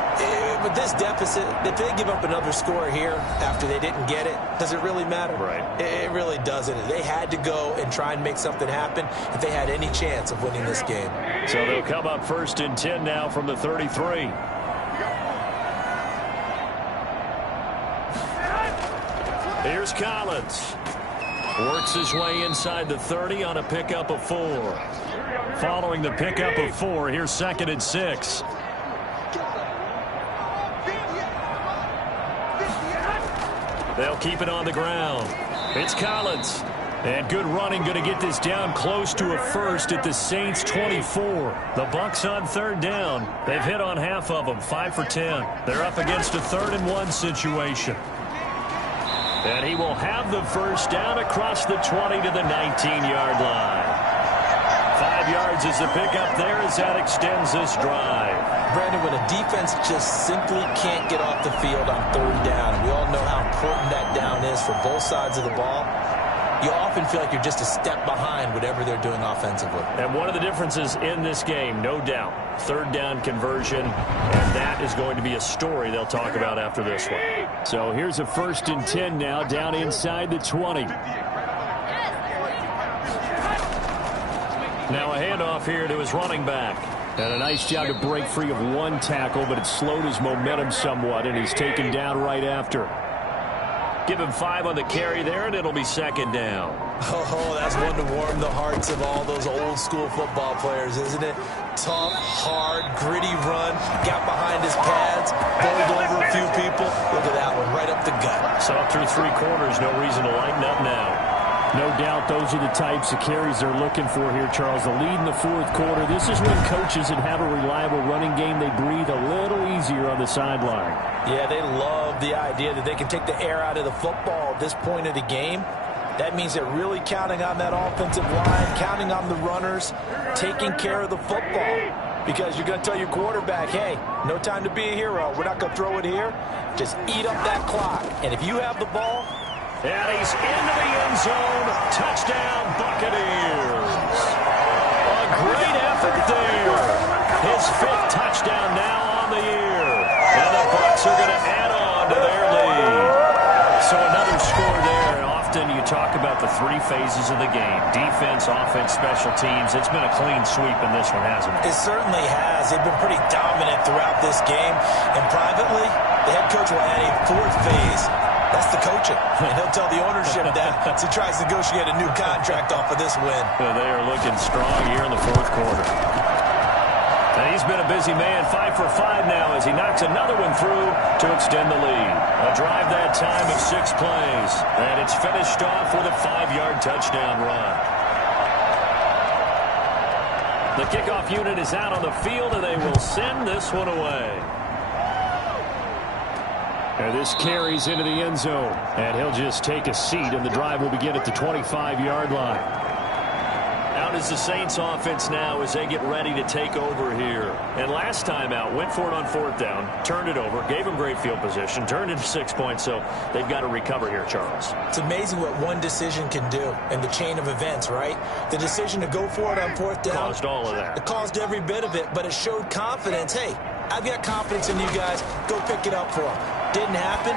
with this deficit, if they give up another score here after they didn't get it, does it really matter? Right. It really doesn't. They had to go and try and make something happen if they had any chance of winning this game. So they'll come up 1st and 10 now from the 33. Here's Collins. Works his way inside the 30 on a pickup of 4. Following the pickup of 4, here's 2nd and 6. They'll keep it on the ground. It's Collins. And good running, going to get this down close to a 1st at the Saints 24. The Bucs on 3rd down. They've hit on half of them, 5 for 10. They're up against a 3rd and 1 situation. And he will have the 1st down across the 20 to the 19-yard line. 5 yards is the pickup there as that extends this drive. Brandon, when a defense just simply can't get off the field on 3rd down, and we all know how important that down is for both sides of the ball, you often feel like you're just a step behind whatever they're doing offensively. And one of the differences in this game, no doubt, 3rd down conversion, and that is going to be a story they'll talk about after this one. So here's a 1st and 10 now, down inside the 20. Now a handoff here to his running back. And a nice job to break free of 1 tackle, but it slowed his momentum somewhat, and he's taken down right after. Give him 5 on the carry there, and it'll be second down. Oh, that's one to warm the hearts of all those old-school football players, isn't it? Tough, hard, gritty run, got behind his pads, bowled over a few people. Look at that one, right up the gut. Saw through 3 quarters, no reason to lighten up now. No doubt those are the types of carries they're looking for here, Charles. The lead in the fourth quarter. This is when coaches that have a reliable running game, they breathe a little easier on the sideline. Yeah, they love the idea that they can take the air out of the football at this point of the game. That means they're really counting on that offensive line, counting on the runners, taking care of the football. Because you're going to tell your quarterback, hey, no time to be a hero. We're not going to throw it here. Just eat up that clock. And if you have the ball, and he's into the end zone. Touchdown, Buccaneers. A great effort there. His 5th touchdown now on the year. And the Bucs are going to add on to their lead. So another score there. Often you talk about the 3 phases of the game. Defense, offense, special teams. It's been a clean sweep in this one, hasn't it? it certainly has. They've been pretty dominant throughout this game. And privately, the head coach will add a 4th phase. That's the coaching. And he'll tell the ownership that as he tries to negotiate a new contract off of this win. Well, they are looking strong here in the fourth quarter. And he's been a busy man, 5 for 5 now as he knocks another one through to extend the lead. A drive that time of 6 plays. And it's finished off with a 5-yard touchdown run. The kickoff unit is out on the field, and they will send this one away. And this carries into the end zone. And he'll just take a seat, and the drive will begin at the 25-yard line. Out is the Saints offense now as they get ready to take over here. And last time out, went for it on 4th down, turned it over, gave them great field position, turned into 6 points, so they've got to recover here, Charles. It's amazing what one decision can do in the chain of events, right? The decision to go for it on 4th down. Caused all of that. It caused every bit of it, but it showed confidence. Hey, I've got confidence in you guys. Go pick it up for them. Didn't happen.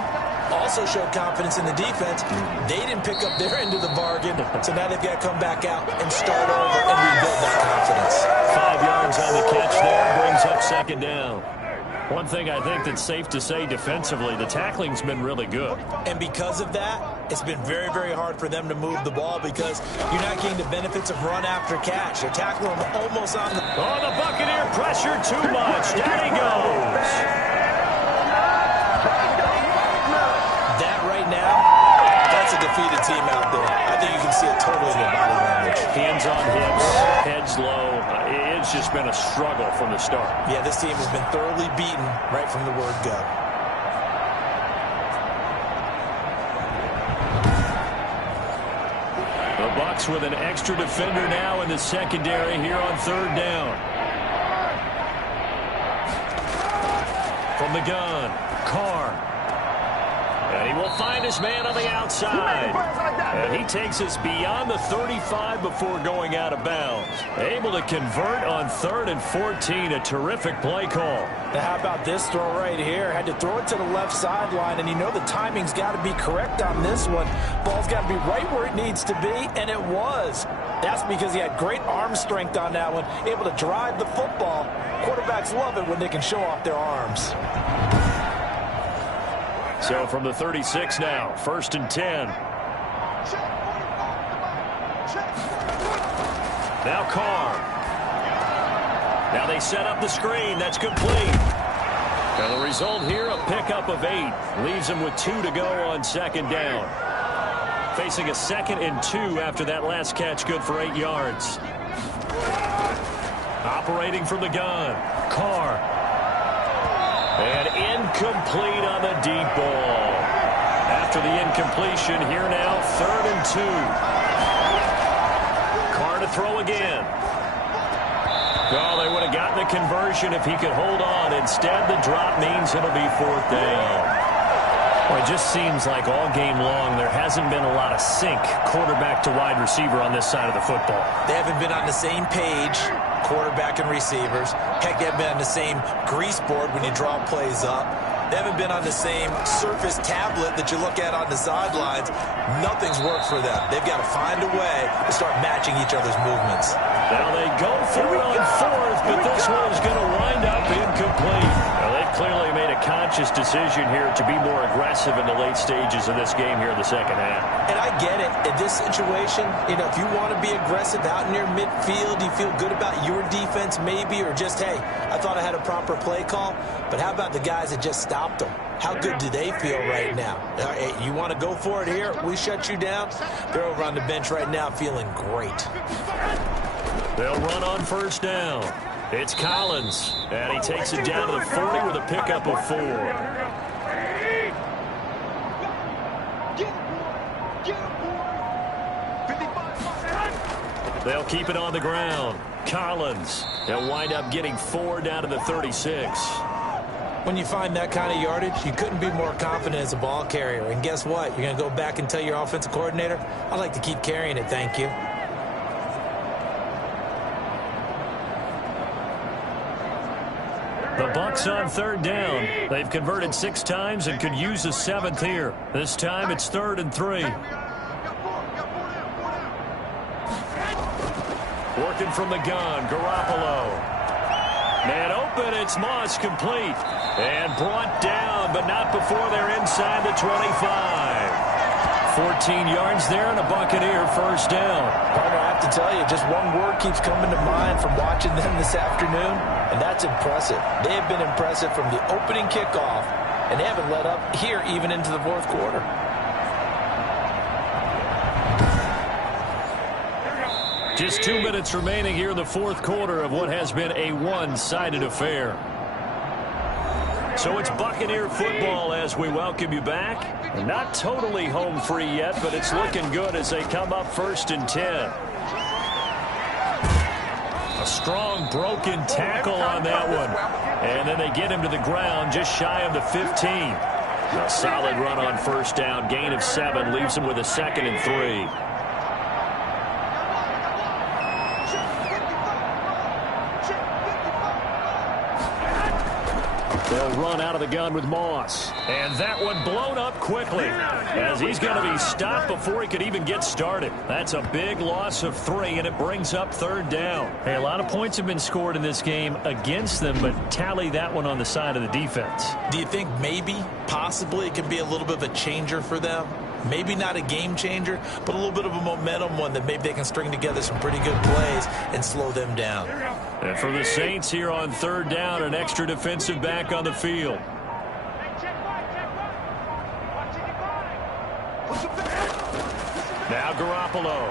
Also showed confidence in the defense. They didn't pick up their end of the bargain, so now they've got to come back out and start over and rebuild that confidence. 5 yards on the catch there, brings up second down. One thing I think that's safe to say defensively, the tackling's been really good. And because of that, it's been very, very hard for them to move the ball because you're not getting the benefits of run after catch. They're tackling them almost on the... Oh, the Buccaneer pressure too much. Down he goes. That right now, that's a defeated team out there. I think you can see it totally in their body language. Hands on hips, heads low. It's just been a struggle from the start. Yeah, this team has been thoroughly beaten right from the word go. The Bucs with an extra defender now in the secondary here on 3rd down. From the gun, Carr. And he will find his man on the outside. And he takes us beyond the 35 before going out of bounds. Able to convert on 3rd and 14. A terrific play call. Now, how about this throw right here? Had to throw it to the left sideline, and you know the timing's got to be correct on this one. Ball's got to be right where it needs to be, and it was. That's because he had great arm strength on that one, able to drive the football. Quarterbacks love it when they can show off their arms. So from the 36 now, 1st and 10. Now Carr. Now they set up the screen. That's complete. And the result here, a pickup of 8. Leaves him with 2 to go on 2nd down. Facing a 2nd and 2 after that last catch, good for 8 yards. Operating from the gun, Carr. And incomplete on the deep ball. After the incompletion, here now, 3rd and 2. Carr to throw again. Well, they would have gotten the conversion if he could hold on. Instead, the drop means it'll be 4th down. Well, it just seems like all game long there hasn't been a lot of sync quarterback to wide receiver on this side of the football. They haven't been on the same page, quarterback and receivers. Heck, they haven't been on the same grease board when you draw plays up. They haven't been on the same surface tablet that you look at on the sidelines. Nothing's worked for them. They've got to find a way to start matching each other's movements. Now they go for it on fourth, but this one's going to wind up incomplete. Now they've clearly made a conscious decision here to be more aggressive in the late stages of this game here in the second half. And I get it. In this situation, if you want to be aggressive out near midfield, you feel good about your defense maybe, or just, hey, I thought I had a proper play call. But how about the guys that just stopped them? How good do they feel right now? Hey, you want to go for it here? We shut you down? They're over on the bench right now feeling great. They'll run on first down. It's Collins, and he takes it down to the 40 with a pickup of 4. They'll keep it on the ground. Collins, they'll wind up getting 4 down to the 36. When you find that kind of yardage, you couldn't be more confident as a ball carrier. And guess what? You're going to go back and tell your offensive coordinator, I'd like to keep carrying it, thank you. The Bucs on third down. They've converted 6 times and could use a 7th here. This time it's 3rd and 3. Working from the gun, Garoppolo. Man open, it's Moss, complete. And brought down, but not before they're inside the 25. 14 yards there and a Buccaneer first down. Partner, I have to tell you, just one word keeps coming to mind from watching them this afternoon, and that's impressive. They have been impressive from the opening kickoff, and they haven't let up here even into the fourth quarter. Just 2 minutes remaining here in the fourth quarter of what has been a one-sided affair. So it's Buccaneer football as we welcome you back. Not totally home free yet, but it's looking good as they come up 1st and 10. A strong broken tackle on that one. And then they get him to the ground just shy of the 15. A solid run on first down. Gain of 7 leaves him with a 2nd and 3. They'll run out of the gun with Moss. And that one blown up quickly as he's going to be stopped before he could even get started. That's a big loss of 3, and it brings up 3rd down. Hey, a lot of points have been scored in this game against them, but tally that one on the side of the defense. Do you think maybe, possibly, it could be a little bit of a changer for them? Maybe not a game changer, but a little bit of a momentum one that maybe they can string together some pretty good plays and slow them down. And for the Saints here on 3rd down, an extra defensive back on the field. Now Garoppolo.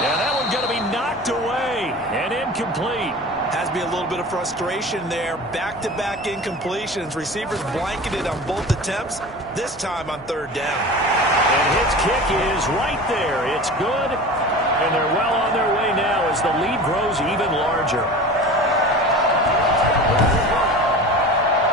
Yeah, that one going to be knocked away and incomplete. Has to be a little bit of frustration there. Back-to-back incompletions. Receivers blanketed on both attempts, this time on 3rd down. And his kick is right there. It's good, and they're well on their way now as the lead grows even larger.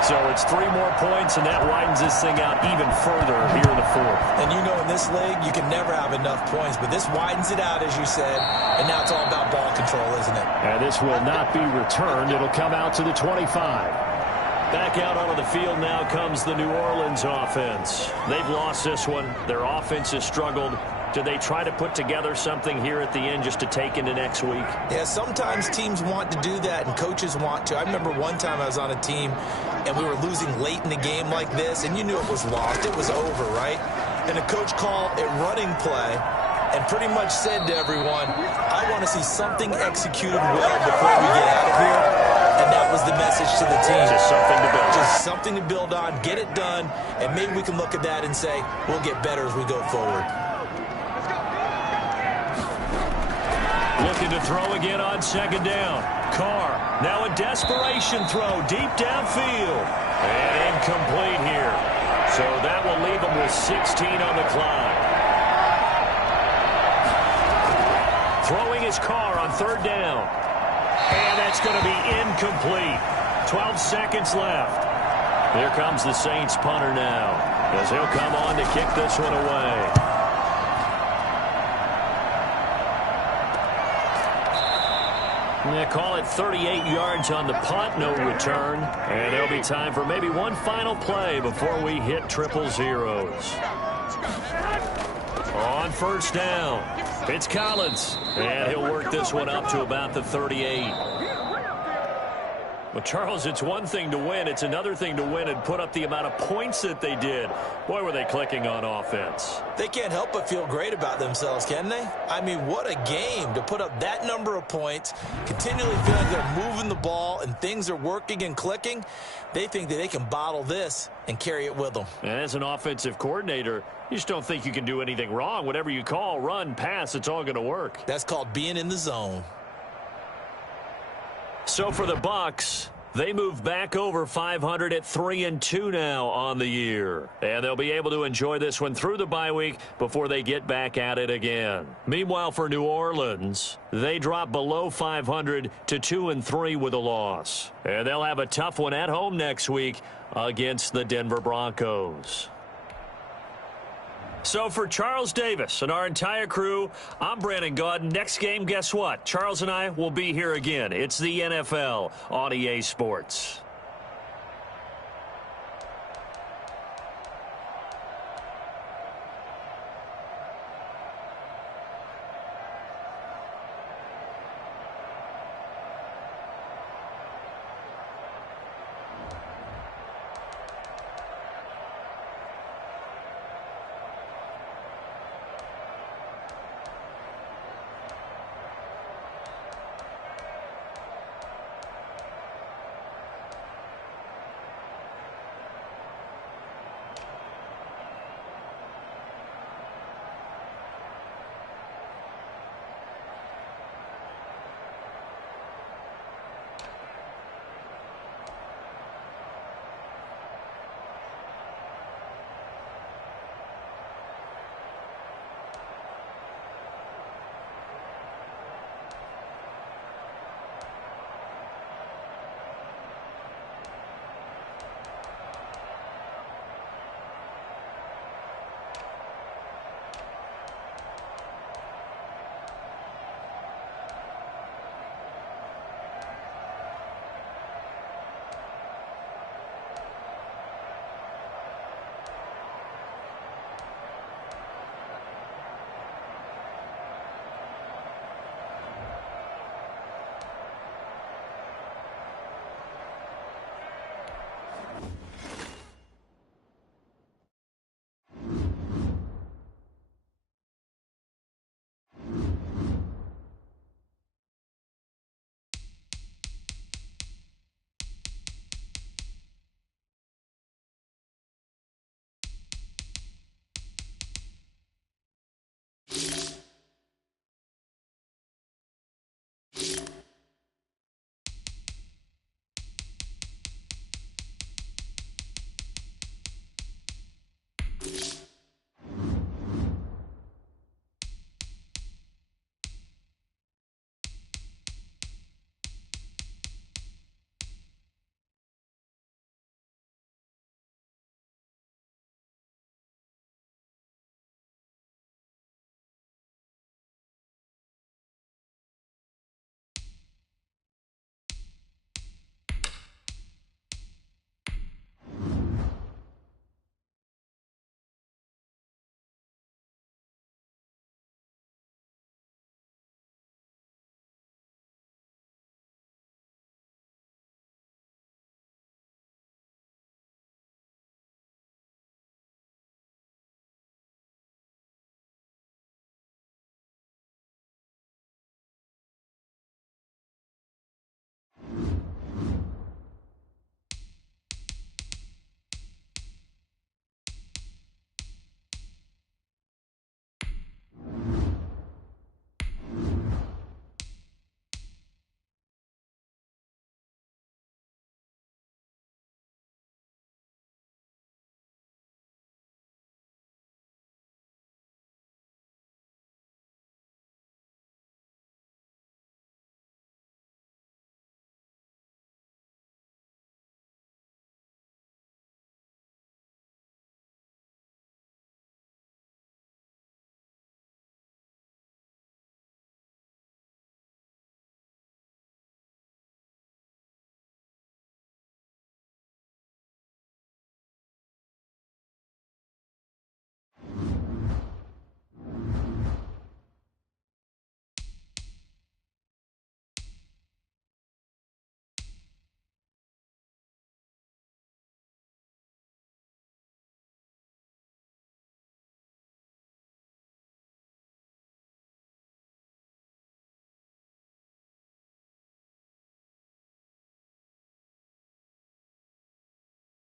So it's 3 more points, and that widens this thing out even further here in the fourth. And you know in this league, you can never have enough points, but this widens it out, as you said, and now it's all about ball control, isn't it? And this will not be returned. It'll come out to the 25. Back out onto the field now comes the New Orleans offense. They've lost this one. Their offense has struggled. Do they try to put together something here at the end just to take into next week? Yeah, sometimes teams want to do that and coaches want to. I remember one time I was on a team and we were losing late in the game like this, and you knew it was lost. It was over, right? And the coach called a running play and pretty much said to everyone, I want to see something executed well before we get out of here. And that was the message to the team. Just something to build on. Just something to build on, get it done, and maybe we can look at that and say, we'll get better as we go forward. Looking to throw again on 2nd down. Carr, now a desperation throw deep downfield. And incomplete here. So that will leave him with 16 on the clock. Throwing his Carr on 3rd down. And that's going to be incomplete. 12 seconds left. Here comes the Saints punter now, as he'll come on to kick this one away. They call it 38 yards on the punt, no return. And there'll be time for maybe one final play before we hit triple zeros. On first down, it's Collins. And he'll work this one up to about the 38. Well, Charles, it's one thing to win. It's another thing to win and put up the amount of points that they did. Boy, were they clicking on offense. They can't help but feel great about themselves, can they? I mean, what a game to put up that number of points, continually feeling they're moving the ball and things are working and clicking. They think that they can bottle this and carry it with them. And as an offensive coordinator, you just don't think you can do anything wrong. Whatever you call, run, pass, it's all going to work. That's called being in the zone. So for the Bucs, they move back over 500 at 3-2 now on the year. And they'll be able to enjoy this one through the bye week before they get back at it again. Meanwhile, for New Orleans, they drop below 500 to 2-3 with a loss. And they'll have a tough one at home next week against the Denver Broncos. So for Charles Davis and our entire crew, I'm Brandon Gaudin. Next game, guess what? Charles and I will be here again. It's the NFL on EA Sports.